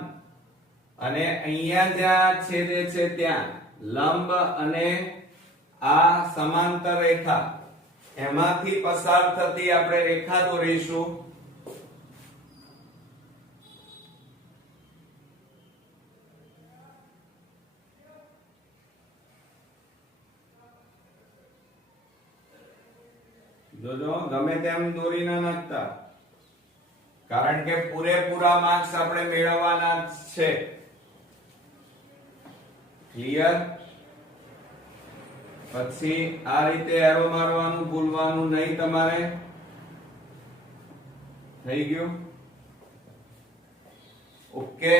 અને અહીંયા જ્યાં છેદે છે ત્યાં લંબ અને આ સમાંતર રેખા એમાંથી પસાર થતી આપણે રેખા દોરીશું. જોજો ગમે તેમ દોરી ના નાખતા. કારણ કે પૂરેપૂરા માર્ક્સ આપણે મેળવવાના જ છે. ક્લિયર? પછી આ રીતે એરો મારવાનું ભૂલવાનું નહીં તમારે. થઈ ગયું? ઓકે.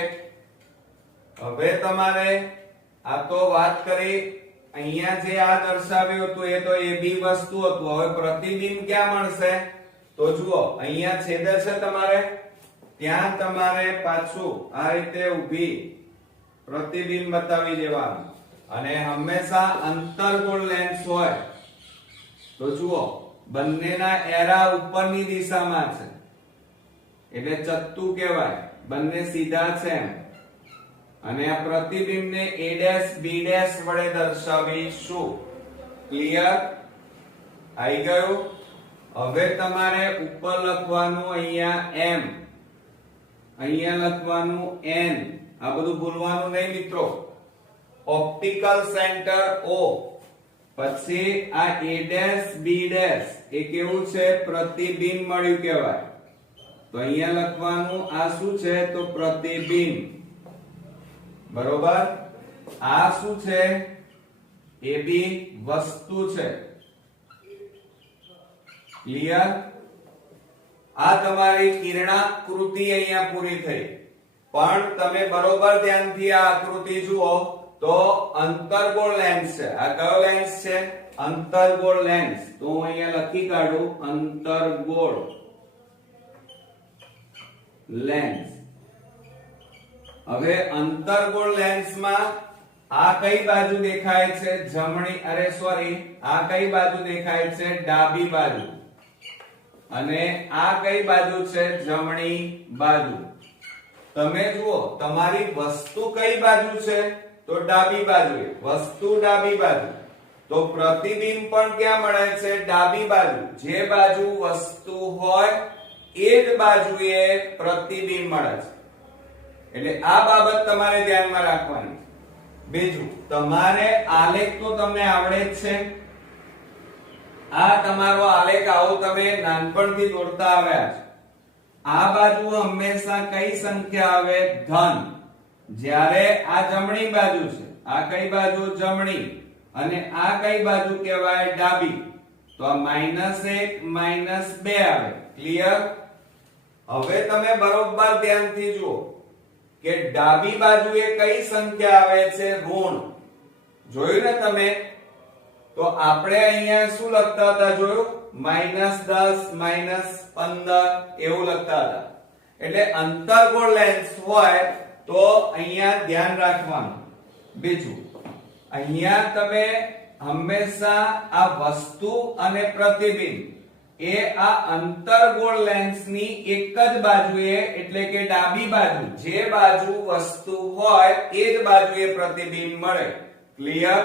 હવે તમારે આ તો વાત કરી, અહીંયા જે આ દર્શાવ્યું હતું એ તો એ બી વસ્તુ હતું. હવે પ્રતિબિંબ ક્યાં મળશે? તો જુઓ, અહીંયા છેદે છે તમારે, ત્યાં તમારે પાછું આ રીતે ઊભી પ્રતિબિંબ બતાવી દેવાનું. અને હંમેશા અંતર્ગોળ લેન્સ હોય તો જુઓ, બંનેના એરા ઉપરની દિશામાં છે એટલે ચત્તુ કહેવાય, બંને સીધા છે એમ. અને આ પ્રતિબિંબને a' b' વડે દર્શાવીશું. ક્લિયર? આવી ગયું? હવે તમારે ઉપર લખવાનું અહીંયા m, અહીંયા લખવાનું n. આ બધું ભૂલવાનું નહીં મિત્રો. ઓપ્ટિકલ સેન્ટર O, પછી આ a' b' એ કેવું છે? પ્રતિબિંબ મળ્યું કહેવાય. તો અહીંયા લખવાનું આ શું છે? તો પ્રતિબિંબ. બરોબર? આ શું છે? એ બી વસ્તુ છે. ક્લિયર? આ તમારી કિરણાકૃતિ અહીંયા પૂરી થઈ. પણ તમે બરોબર ધ્યાનથી આ આકૃતિ જુઓ તો અંતર્ગોળ લેન્સ છે. આ કયો લેન્સ છે? અંતર્ગોળ લેન્સ. તો હું અહીંયા લખી કાઢું અંતર્ગોળ લેન્સ. હવે અંતર્ગોળ લેન્સમાં આ કઈ બાજુ દેખાય છે? જમણી, આ કઈ બાજુ દેખાય છે? ડાબી બાજુ. અને આ કઈ બાજુ છે? જમણી બાજુ. તમે જુઓ, તમારી વસ્તુ કઈ બાજુ છે? તો ડાબી બાજુએ. વસ્તુ ડાબી બાજુ. તો પ્રતિબિંબ પણ ક્યાં મળે છે? ડાબી બાજુ. જે બાજુ વસ્તુ હોય એ જ બાજુએ પ્રતિબિંબ મળે છે. એટલે આ બાબત તમારે ધ્યાનમાં રાખવાની. બીજું, તમારે આલેખ તો તમને આવડે જ છે. આ તમારો આલેખ આવો તમે નાનપણથી દોરતા આવ્યા છો. આ બાજુ હંમેશા કઈ સંખ્યા આવે? ધન. જ્યારે આ જમણી બાજુ છે. આ કઈ બાજુ? જમણી. અને આ કઈ બાજુ કહેવાય? ડાબી. તો આ -1 -2 આવે. ક્લિયર? હવે તમે બરોબર ધ્યાનથી જુઓ કે ડાબી બાજુએ કઈ સંખ્યા આવે છે? ઋણ. જોયું ને તમે? તો આપણે અહીંયા શું લખતા હતા? જોયું? -10 -15 એવું લખતા હતા. એટલે અંતર્ગોળ લેન્સ હોય તો અહીંયા ધ્યાન રાખવાનું. બીજું, અહીંયા તમે હંમેશા આ વસ્તુ અને પ્રતિબિંબ એ આ અંતર્ગોળ લેન્સની એક જ બાજુએ, એટલે કે ડાબી બાજુ, જે બાજુ વસ્તુ હોય એ જ બાજુએ પ્રતિબિંબ મળે. ક્લિયર?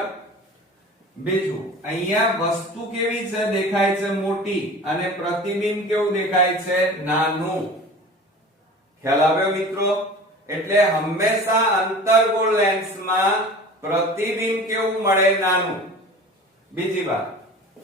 બીજું, અહીંયા વસ્તુ કેવી છે? દેખાય છે મોટી. અને પ્રતિબિંબ કેવું દેખાય છે? નાનું. ખ્યાલ આવ્યો મિત્રો? એટલે હંમેશા અંતર્ગોળ લેન્સમાં પ્રતિબિંબ કેવું મળે? નાનું. બીજી વાત,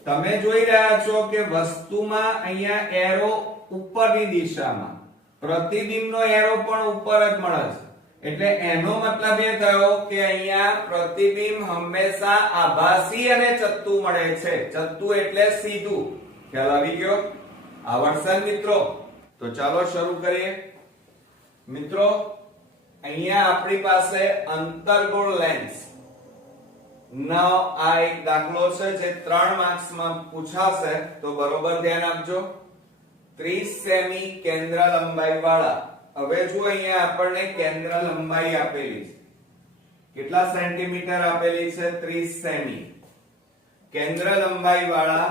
તમે જોઈ રહ્યા છો કે વસ્તુમાં અહીંયા એરો ઉપરની દિશામાં, પ્રતિબિંબનો એરો પણ ઉપર જ મળે છે. એટલે એનો મતલબ એ થયો કે અહીંયા પ્રતિબિંબ હંમેશા આભાસી અને ચત્તુ મળે છે. ચત્તુ એટલે સીધું. ખ્યાલ આવી ગયો? આવડશે મિત્રો? તો ચાલો શરૂ કરીએ. મિત્રો, અહીંયા આપણી પાસે અંતર્ગોળ લેન્સ નો આ એક દાખલો છે જે 3 માર્ક્સમાં પૂછાશે. તો બરોબર ધ્યાન આપજો. 30 સેમી કેન્દ્ર લંબાઈ વાળા. હવે જો અહીંયા આપણને કેન્દ્ર લંબાઈ આપેલી છે. કેટલા સેન્ટીમીટર આપેલી છે? 30 સેમી. કેન્દ્ર લંબાઈ વાળા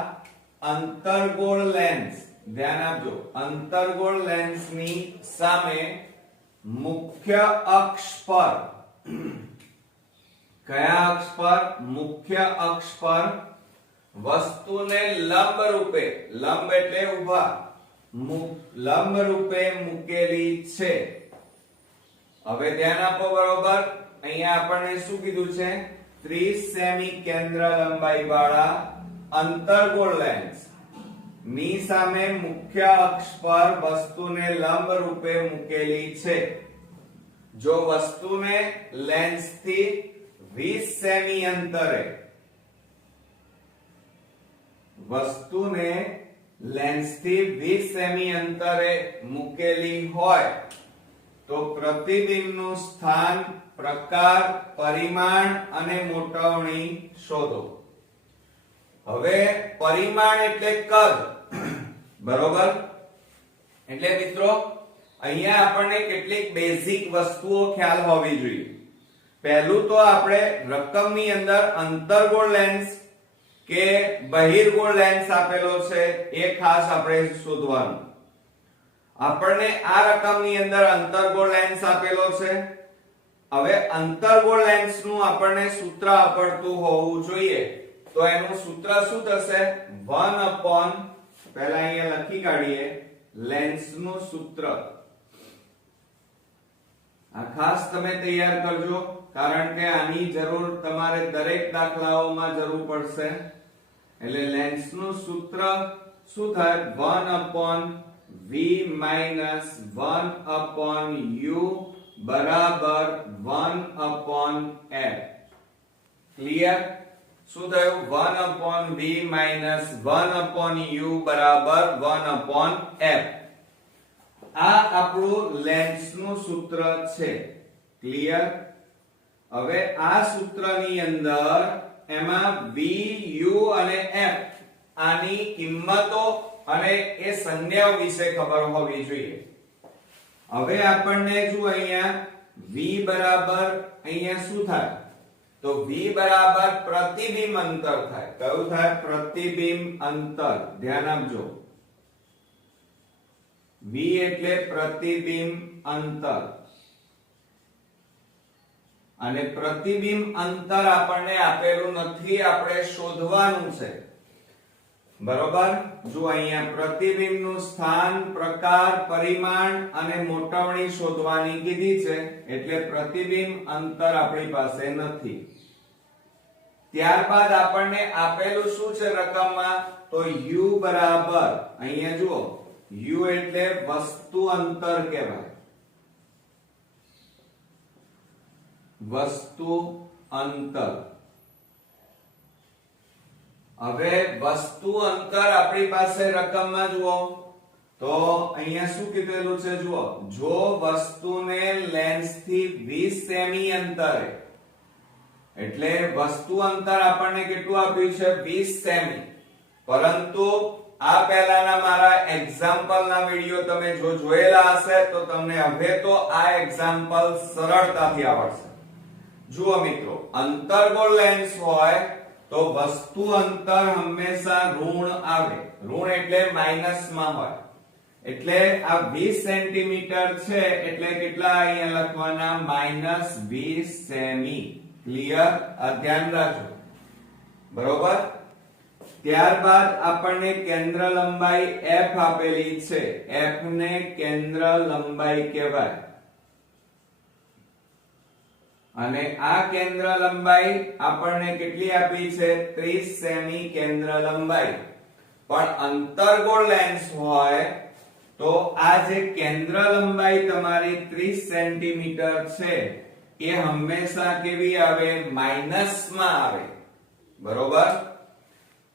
અંતર્ગોળ લેન્સ, ધ્યાન આપજો, અંતર્ગોળ લેન્સની સામે મુખ્ય અક્ષ પર, કયા અક્ષ પર? મુખ્ય અક્ષ પર વસ્તુને લંબ રૂપે, લંબ એટલે ઊભા, લંબ રૂપે મૂકેલી છે. હવે ધ્યાન આપો બરોબર. અહીંયા આપણને શું કીધું છે? 30 સેમી કેન્દ્ર લંબાઈ વાળા અંતર્ગોળ લેન્સ ની સામે મુખ્ય અક્ષ પર વસ્તુને લંબ રૂપે મૂકેલી છે. જો વસ્તુને લેન્સ થી 20 સેમી અંતરે લેન્સથી 20 સેમી અંતરે મૂકેલી હોય તો પ્રતિબિંબનું સ્થાન, પ્રકાર, પરિમાણ અને મોટવણી શોધો. હવે પરિમાણ એટલે કદ, બરોબર? એટલે મિત્રો અહીંયા આપણને કેટલીક બેઝિક વસ્તુઓ ખ્યાલ હોવી જોઈએ. પહેલું તો આપણે રકમની અંદર અંતર્ગોળ લેન્સ કે બહિર્ગોળ લેન્સ આપેલો છે એ ખાસ આપણે શોધવાનું. આપણને આ રકમની અંદર અંતર્ગોળ લેન્સ આપેલો છે. હવે અંતર્ગોળ લેન્સનું આપણને સૂત્ર આવડતું હોવું જોઈએ. તો એનું સૂત્ર શું થશે? 1 પહેલા અહીંયા લખી કાઢીએ લેન્સનું સૂત્ર. આ ખાસ તમે તૈયાર કરજો કારણ કે આની જરૂર તમારે દરેક દાખલાઓમાં જરૂર પડશે. એટલે લેન્સનું સૂત્ર શું થાય? 1/v - 1/u બરાબર 1/f. ક્લિયર? શું થયું? 1/v - 1/u બરાબર 1/f. આ આપણું લેન્સનું સૂત્ર છે. ક્લિયર? હવે આ સૂત્રની અંદર એમાં v, u અને f આની કિંમતો અને એ સંજ્ઞાઓ વિશે ખબર હોવી જોઈએ. હવે આપણને જો અહીંયા v બરાબર અહીંયા શું થાય? તો v બરાબર પ્રતિબિંબ અંતર થાય. કયું થાય? પ્રતિબિંબ અંતર. ધ્યાન આપજો. v એટલે પ્રતિબિંબ અંતર. અને પ્રતિબિંબ અંતર આપણને આપેલું નથી, આપણે શોધવાનું છે. બરોબર? જો અહીંયા પ્રતિબિંબનું સ્થાન, પ્રકાર, પરિમાણ અને મોટવણી શોધવાની કીધી છે એટલે પ્રતિબિંબ અંતર આપણી પાસે નથી. ત્યારબાદ આપણને આપેલું શું છે રકમમાં? તો u બરાબર અહીંયા જુઓ u એટલે વસ્તુ અંતર કહેવાય. વસ્તુ અંતર. હવે વસ્તુ અંતર આપણી પાસે રકમમાં જુઓ તો અહીંયા શું કીધેલું છે? જુઓ, જો વસ્તુને લેન્સથી 20 સેમી અંતરે, એટલે વસ્તુ અંતર આપણને કેટલું આપ્યું છે? 20 સેમી. પરંતુ આ પહેલાના મારા એક્ઝામ્પલના વિડિયો તમે જો જોયેલા હશે તો તમને હવે તો આ એક્ઝામ્પલ સરળતાથી આવડશે. જુઓ મિત્રો, અંતર્ગોળ લેન્સ હોય તો વસ્તુ અંતર હંમેશા ઋણ આવે. ઋણ એટલે માઈનસ માં હોય. એટલે આ 20 સેન્ટીમીટર છે એટલે કેટલા અહીંયા લખવાના? -20 સેમી. ક્લિયર? આ ધ્યાન રાખજો. બરોબર? ત્યારબાદ આપણને કેન્દ્ર લંબાઈ f આપેલી છે. f ને કેન્દ્ર લંબાઈ કહેવાય. અને આ કેન્દ્ર લંબાઈ આપણને કેટલી આપી છે? 30 સેમી કેન્દ્ર લંબાઈ. પણ અંતર્ગોળ લેન્સ હોય તો આ જે કેન્દ્ર લંબાઈ તમારી 30 સેન્ટીમીટર છે એ હંમેશા કેવી આવે? માઈનસ માં આવે. બરોબર?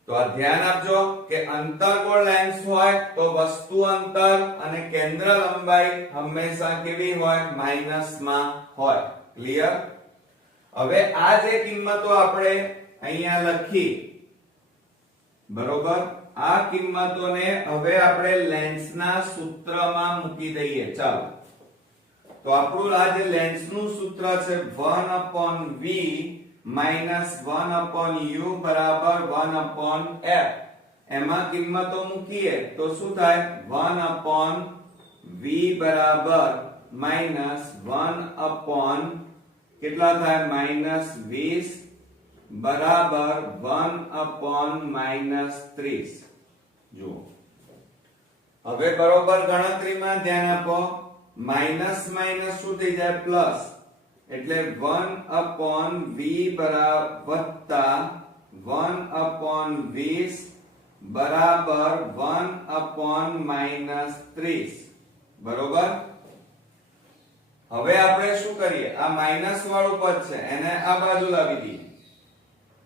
તો આ ધ્યાન આપજો કે અંતર્ગોળ લેન્સ હોય તો વસ્તુ અંતર અને કેન્દ્ર લંબાઈ હંમેશા કેવી હોય? માઈનસ માં હોય. ક્લિયર? હવે આ જે કિંમતો આપણે અહીંયા લખી, બરોબર? આ કિંમતોને હવે આપણે લેન્સના સૂત્રમાં મૂકી દઈએ. ચાલો, તો આપણું આ જે લેન્સનું સૂત્ર છે 1/v - 1/u બરાબર 1/f. એમાં કિંમતો મૂકીએ તો શું થાય? 1/v બરાબર -1/ કેટલા થાય? -20 બરાબર 1/-30. જુઓ, હવે બરોબર ગણતરીમાં ધ્યાન આપો. માઈનસ માઈનસ શું થઈ જાય? પ્લસ. એટલે 1/v બરાબર વત્તા 1/20 બરાબર 1/-30, બરોબર. હવે આપણે શું કરીએ, આ માઈનસ વાળું પદ છે એને આ બાજુ લાવી દઈએ,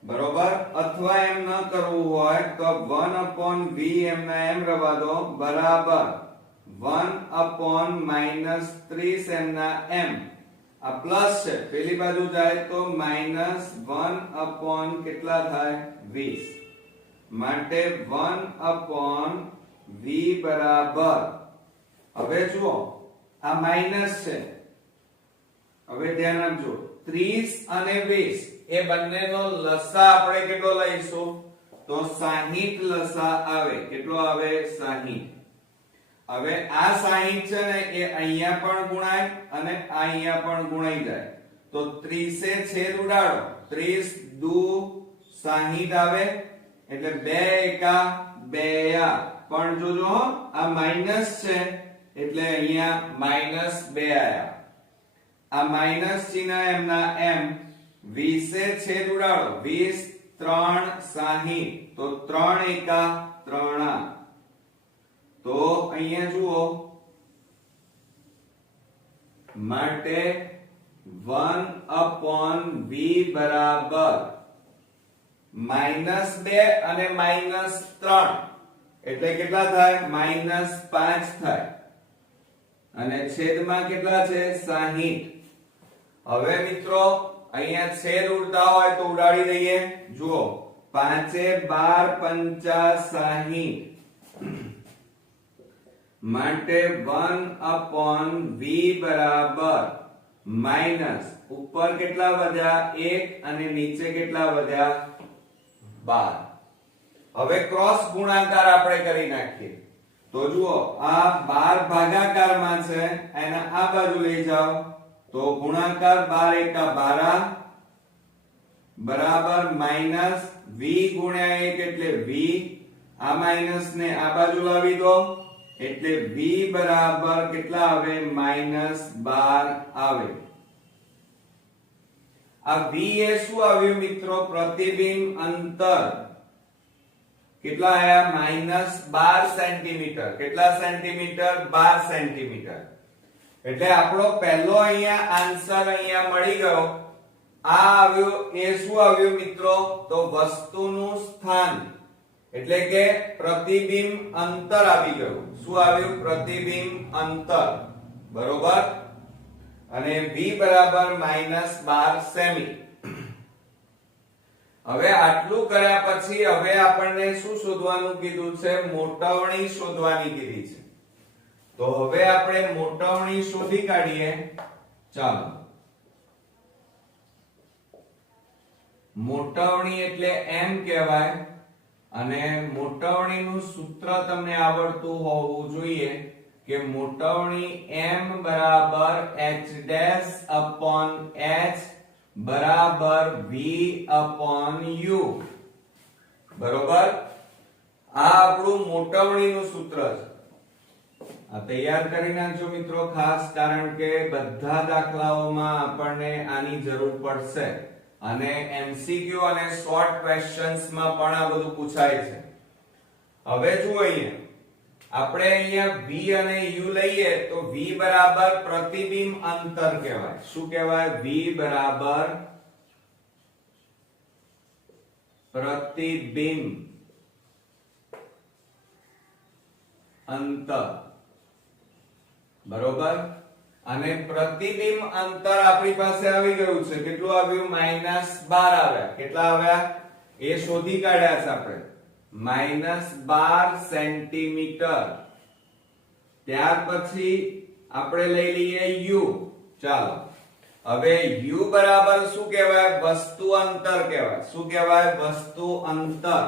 બરોબર. અથવા એમ ન કરવું હોય તો 1/v એમને એમ રવા દો, બરાબર 1/-30 એમના એમ. આ પ્લસ છે, પેલી બાજુ જાય તો -1/ કેટલા થાય 20, માટે 1/v બરાબર, હવે જુઓ આ માઈનસ છે, હવે ધ્યાન આપજો 30 અને 20 એ બંનેનો લસા આપણે કેટલો લઈશું તો 60 લસા આવે. કેટલો આવે 60. હવે આ 60 છે ને એ અહીંયા પણ ગુણાય અને આ અહીંયા પણ ગુણાઈ જાય તો 30 એ છેદ ઉડાડો, 30 દુ 60 આવે એટલે 2 એકા 2 આ, પણ જોજો આ માઈનસ છે એટલે અહીંયા -2 આયા. આ માઈનસ ચિહ્ન એમના એમ, 20 એ છેદ ઉડાડો, 20 3 60 તો 3 એકા 3 આ. તો અહીંયા જુઓ માટે 1/v બરાબર -2 અને -3 એટલે કેટલા થાય -5 થાય અને છેદમાં કેટલા છે 60. હવે મિત્રો અહીંયા છેદ ઉડતા હોય તો ઉડાડી દઈએ. જુઓ 5 12 50 માટે 1/v બરાબર માઈનસ ઉપર કેટલા વધ્યા 1 અને નીચે કેટલા વધ્યા 12. હવે ક્રોસ ગુણાકાર આપણે કરી નાખીએ તો જુઓ આ 12 ભાગાકારમાં છે એને આ બાજુ લઈ જાઓ તો ગુણાકાર 12 એકા 12 બરાબર માઈનસ v ગુણ્યા 1 એટલે v, આ માઈનસ ને આ બાજુ લાવી દો એટલે v બરાબર કેટલા આવે -12 આવે. આ v એ શું આવ્યું મિત્રો પ્રતિબિંબ અંતર કેટલા આયા -12 સેન્ટીમીટર. કેટલા સેન્ટીમીટર 12 સેન્ટીમીટર. એટલે આપણો પહેલો અહીંયા આન્સર અહીંયા મળી ગયો. આ આવ્યું એ શું આવ્યું મિત્રો તો વસ્તુનું સ્થાન એટલે કે પ્રતિબિંબ અંતર આવી ગયું. શું આવ્યું પ્રતિબિંબ અંતર, બરોબર. અને v બરાબર -12 સેમી. હવે આટલું કર્યા પછી હવે આપણને શું શોધવાનું કીધું છે મોટવણી શોધવાની કીધી છે. તો હવે આપણે મોટવણી શોધી કાઢીએ. ચાલો મોટવણી એટલે એમ કહેવાય અને મોટવણીનું સૂત્ર તમને આવડતું હોવું જોઈએ કે મોટવણી m બરાબર h ડેશ upon h બરાબર v upon u, બરોબર. આ આપણું મોટવણીનું સૂત્ર છે. આ તૈયાર કરી નાખજો મિત્રો ખાસ, કારણ કે બધા દાખલાઓમાં આપણને આની જરૂર પડશે અને MCQ અને શોર્ટ ક્વેશ્ચન્સ માં પણ આ બધું પૂછાય છે. હવે જુઓ અહીંયા આપણે અહીંયા v અને u લઈએ તો v બરાબર પ્રતિબિંબ અંતર કહેવાય. શું કહેવાય v બરાબર પ્રતિબિંબ અંતર, બરોબર. અને પ્રતિબિંબ અંતર આપણી પાસે આવી ગયું છે. કેટલું આવ્યું -12 આવ્યા. કેટલા આવ્યા એ શોધી કાઢ્યા છે આપણે. -12 સેન્ટીમીટર. ત્યાર પછી આપણે લઈ લઈએ u. ચાલો હવે u બરાબર શું કહેવાય વસ્તુ અંતર કહેવાય. શું કહેવાય વસ્તુ અંતર.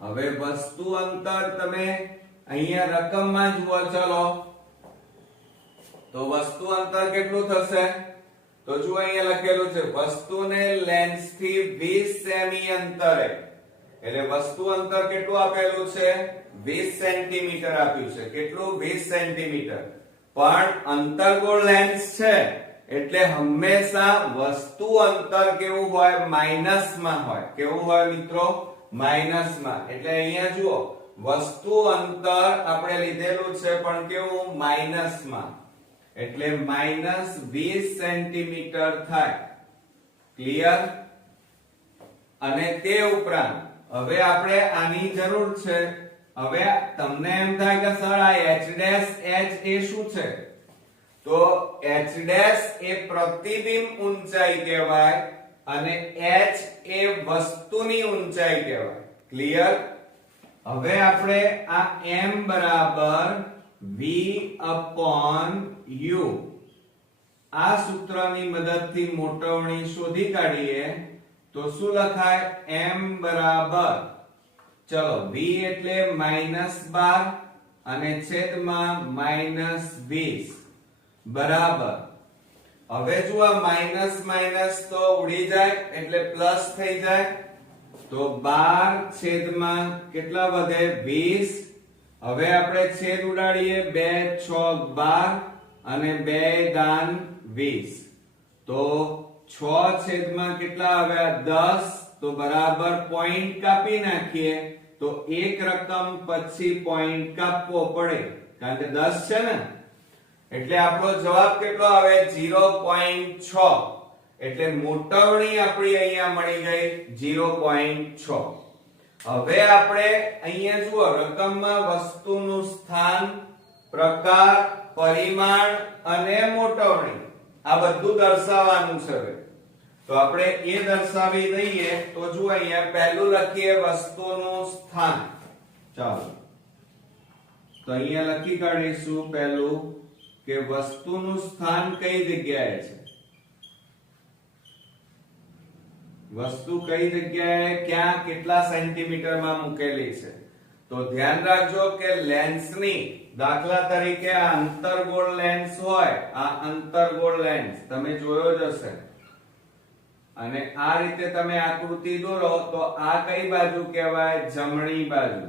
હવે વસ્તુ અંતર તમે અહીંયા રકમમાં જુઓ. ચલો તો વસ્તુ અંતર કેટલું થશે તો જુઓ અહીંયા લખેલું છે વસ્તુને લેન્સ થી 20 સેમી અંતરે, એટલે વસ્તુ અંતર કેટલું આપેલું છે 20 સેન્ટીમીટર આપ્યું છે. કેટલું 20 સેન્ટીમીટર. પણ અંતર્ગોળ લેન્સ છે એટલે હંમેશા વસ્તુ અંતર કેવું હોય? માઇનસમાં હોય. કેવું હોય મિત્રો? માઇનસમાં. એટલે અહીંયા જુઓ, વસ્તુ અંતર આપણે લીધેલું છે પણ કેવું? માઇનસમાં. એટલે -20 સેન્ટીમીટર થાય. ક્લિયર? અને તે ઉપરાંત હવે આપણે આની જરૂર છે. હવે તમને એમ થાય કે સર આ h' એ શું છે? તો h' એ પ્રતિબિંબ ઊંચાઈ કહેવાય અને h એ વસ્તુની ઊંચાઈ કહેવાય. ક્લિયર? હવે આપણે આ m બરાબર v/u આ સૂત્રની મદદથી મોટવણી શોધી કાઢીએ તો શું લખાય? m બરાબર, ચલો v એટલે -12 અને છેદમાં -20 બરાબર. હવે જો આ માઈનસ માઈનસ તો ઉડી જાય એટલે પ્લસ થઈ જાય. તો 12 છેદમાં કેટલા વધે? 20. હવે આપણે છેદ ઉડાડીએ. 2 6 12 અને 2 દાન 20. તો 6 છેદમાં કેટલા આવ્યા? 10. તો બરાબર પોઈન્ટ કાપી નાખીએ તો એક રકમ પછી પોઈન્ટ કાપવો પડે કારણ કે 10 છે ને. એટલે આપણો જવાબ કેટલો આવે? 0.6. એટલે મોટવણી આપણી અહીંયા મળી ગઈ 0.6. હવે આપણે અહીંયા જુઓ, રકમમાં વસ્તુનું સ્થાન, પ્રકાર, પરિમાણ અને મોટવણી આ બધું દર્શાવવાનું છે. હવે તો આપણે એ દર્શાવી દઈએ. તો જુઓ અહીંયા પહેલું લખીએ વસ્તુનું સ્થાન. ચાલો તો અહીંયા લખી કાઢીશું પહેલું કે વસ્તુનું સ્થાન કઈ જગ્યાએ છે. વસ્તુ કઈ જગ્યાએ, ક્યાં, કેટલા સેન્ટીમીટરમાં મૂકેલી છે. તો ધ્યાન રાખજો કે લેન્સની, દાખલા તરીકે આ અંતર્ગોળ લેન્સ હોય, આ અંતર્ગોળ લેન્સ તમે જોયો જ હશે. અને આ રીતે તમે આકૃતિ દોરો તો આ કઈ બાજુ કહેવાય? જમણી બાજુ.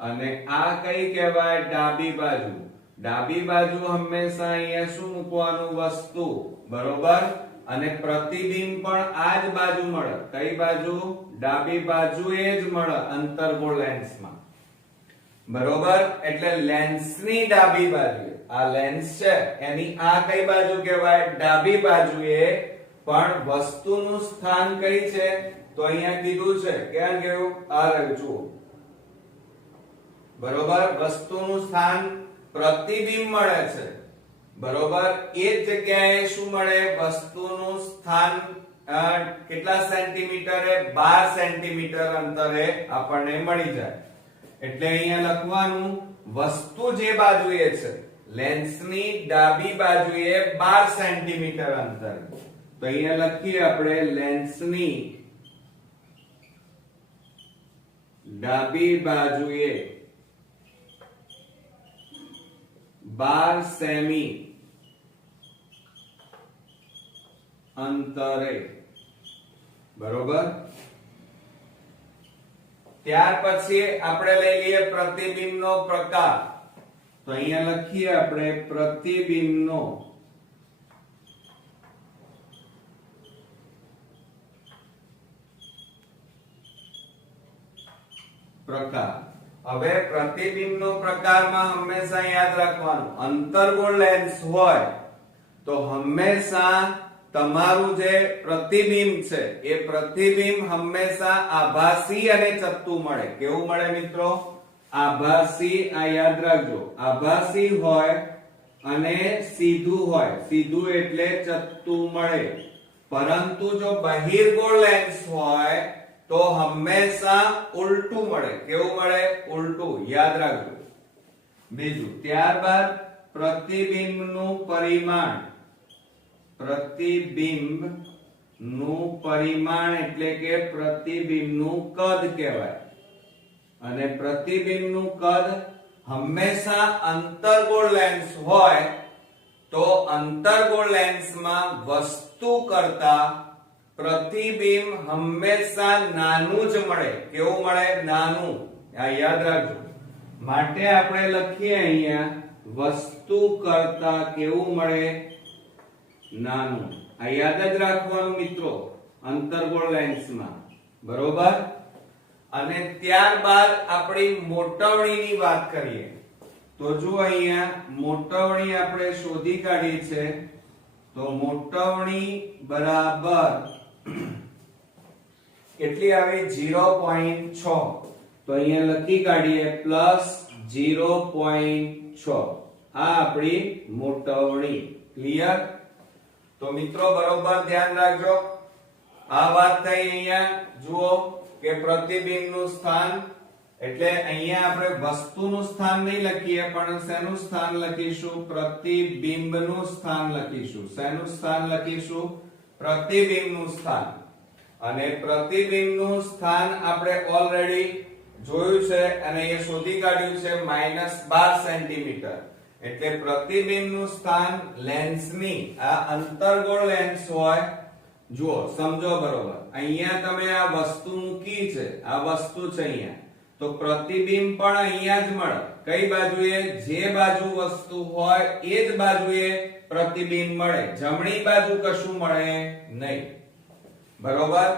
અને આ કઈ કહેવાય? ડાબી બાજુ. ડાબી બાજુ હંમેશા અહીંયા શું મૂકવાનું? વસ્તુ. બરોબર? અને પ્રતિબિંબ પણ આ જ બાજુ મળે. કઈ બાજુ? ડાબી બાજુએ જ મળે અંતર્ગોળ લેન્સમાં. બરોબર? એટલે લેન્સની ડાબી બાજુએ, આ લેન્સ છે એની આ કઈ બાજુ કહેવાય? ડાબી બાજુએ. પણ વસ્તુનું સ્થાન કઈ છે? તો અહીંયા કીધું છે. ક્યાં ગયું? આ રહ્યું, જુઓ. બરોબર? વસ્તુનું સ્થાન પ્રતિબિંબ મળે છે. બરોબર? એ જ જગ્યાએ શું મળે? વસ્તુનું સ્થાન કેટલા સેન્ટીમીટરે? 12 સેન્ટીમીટર અંતરે આપણને મળી જાય. એટલે અહીંયા લખવાનું વસ્તુ જે બાજુએ છે, લેન્સની ડાબી બાજુએ 12 સેન્ટીમીટર અંતરે. તો અહીંયા લખીએ આપણે લેન્સની ડાબી બાજુએ 12 સેમી અંતરે. બરોબર? ત્યાર પછી આપણે લઈ લઈએ પ્રતિબિંબનો પ્રકાર. તો અહીંયા લખીએ આપણે પ્રતિબિંબનો પ્રકાર. હવે પ્રતિબિંબનો પ્રકારમાં હંમેશા યાદ રાખવાનું, અંતર્ગોળ લેન્સ હોય તો હંમેશા તમારું જે પ્રતિબિંબ છે એ પ્રતિબિંબ હંમેશા આભાસી અને ચત્તું મળે. કેવું મળે મિત્રો? આભાસી. આ યાદ રાખજો, આભાસી હોય અને સીધું હોય. સીધું એટલે ચત્તું મળે. પરંતુ જો બહિર્ગોળ લેન્સ હોય તો હંમેશા ઉલટું મળે. કેવું મળે? ઉલટું. યાદ રાખજો. બીજું, ત્યારબાદ પ્રતિબિંબનું પરિમાણ. પ્રતિબિંબનું પરિમાણ એટલે કે પ્રતિબિંબનું કદ કહેવાય. અને પ્રતિબિંબનું કદ હંમેશા અંતર્ગોળ લેન્સ હોય તો અંતર્ગોળ લેન્સમાં વસ્તુ કરતા પ્રતિબિંબ હંમેશા નાનું જ મળે. કેવું મળે? નાનું. આ યાદ રાખજો. માટે આપણે લખીએ અહીંયા વસ્તુ કરતા કેવું મળે? નાનું. આ યાદ જ રાખવાનું મિત્રો અંતર્ગોળ લેન્સમાં, બરોબર. અને ત્યારબાદ આપણી મોટવણીની વાત કરીએ તો જો અહીંયા મોટવણી આપણે શોધી કાઢી છે તો મોટવણી બરાબર કેટલી આવી 0.6 તો અહીંયા લખી કાઢીએ +0.6 આ આપણી મોટવણી. ક્લિયર? તો મિત્રો બરોબર ધ્યાન રાખજો. આ વાત થઈ. અહીંયા જુઓ કે પ્રતિબિંબનું સ્થાન એટલે અહીંયા આપણે વસ્તુનું સ્થાન નહીં લખીએ પણ શેનું સ્થાન લખીશું? પ્રતિબિંબનું સ્થાન લખીશું. શેનું સ્થાન લખીશું? પ્રતિબિંબનું સ્થાન. અને પ્રતિબિંબનું સ્થાન આપણે ઓલરેડી જોયું છે અને એ શોધી કાઢ્યું છે -12 સેન્ટીમીટર. એટલે પ્રતિબિંબનું સ્થાન લેન્સની આ અંતર્ગોળ લેન્સ હોય. જુઓ સમજો બરોબર. અહીંયા તમે આ વસ્તુ મૂકી છે, આ વસ્તુ છે અહીંયા, તો પ્રતિબિંબ પણ અહીંયા જ મળે. કઈ બાજુએ? જે બાજુ વસ્તુ હોય એ જ બાજુએ પ્રતિબિંબ મળે. જમણી બાજુ કશું મળે નહીં. બરોબર.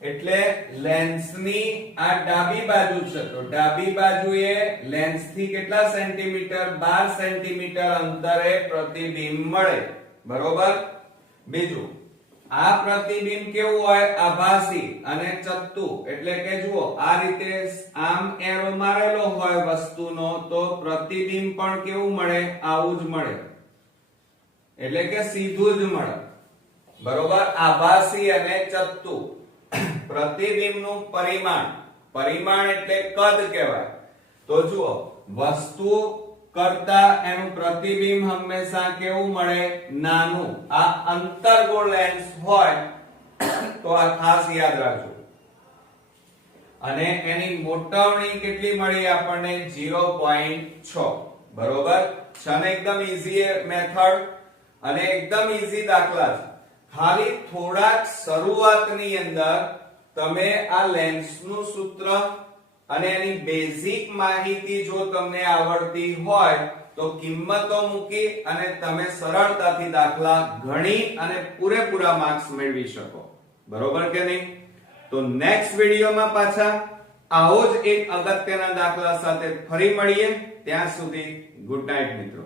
એટલે લેન્સની આ ડાબી બાજુ છે તો ડાબી બાજુએ લેન્સથી કેટલા સેન્ટીમીટર? 12 સેન્ટીમીટર અંતરે પ્રતિબિંબ મળે. બરોબર. બીજું, આ પ્રતિબિંબ કેવું હોય? આભાસી અને ચત્તુ. એટલે કે જુઓ આ રીતે આમ એરો મારેલો હોય વસ્તુનો તો પ્રતિબિંબ પણ કેવું મળે? આવું જ મળે. એટલે કે સીધું જ મળે. બરોબર. આભાસી અને ચત્તુ. પ્રતિબિંબનું પરિમાણ, પરિમાણ એટલે કદ કહેવાય. તો જુઓ વસ્તુ કરતા એનું પ્રતિબિંબ હંમેશા કેવું મળે? નાનું. આ અંતર્ગોળ લેન્સ હોય તો આ ખાસ યાદ રાખજો. અને એની મોટવણી કેટલી મળી આપણને? 0.6. બરોબર. છે ને એકદમ ઈઝી મેથડ અને એકદમ ઈઝી દાખલા છે. ખાલી થોડાક શરૂઆતની અંદર તમે આ લેન્સનું સૂત્ર અને એની બેઝિક માહિતી જો તમને આવડતી હોય તો કિંમતો મૂકી અને તમે સરળતાથી દાખલા ગણી અને પૂરેપૂરા માર્ક્સ મેળવી શકો. બરોબર કે નહીં? તો નેક્સ્ટ વિડિયોમાં પાછા આવો જ એક અગત્યના દાખલા સાથે ફરી મળીએ. ત્યાં સુધી ગુડ નાઇટ મિત્રો.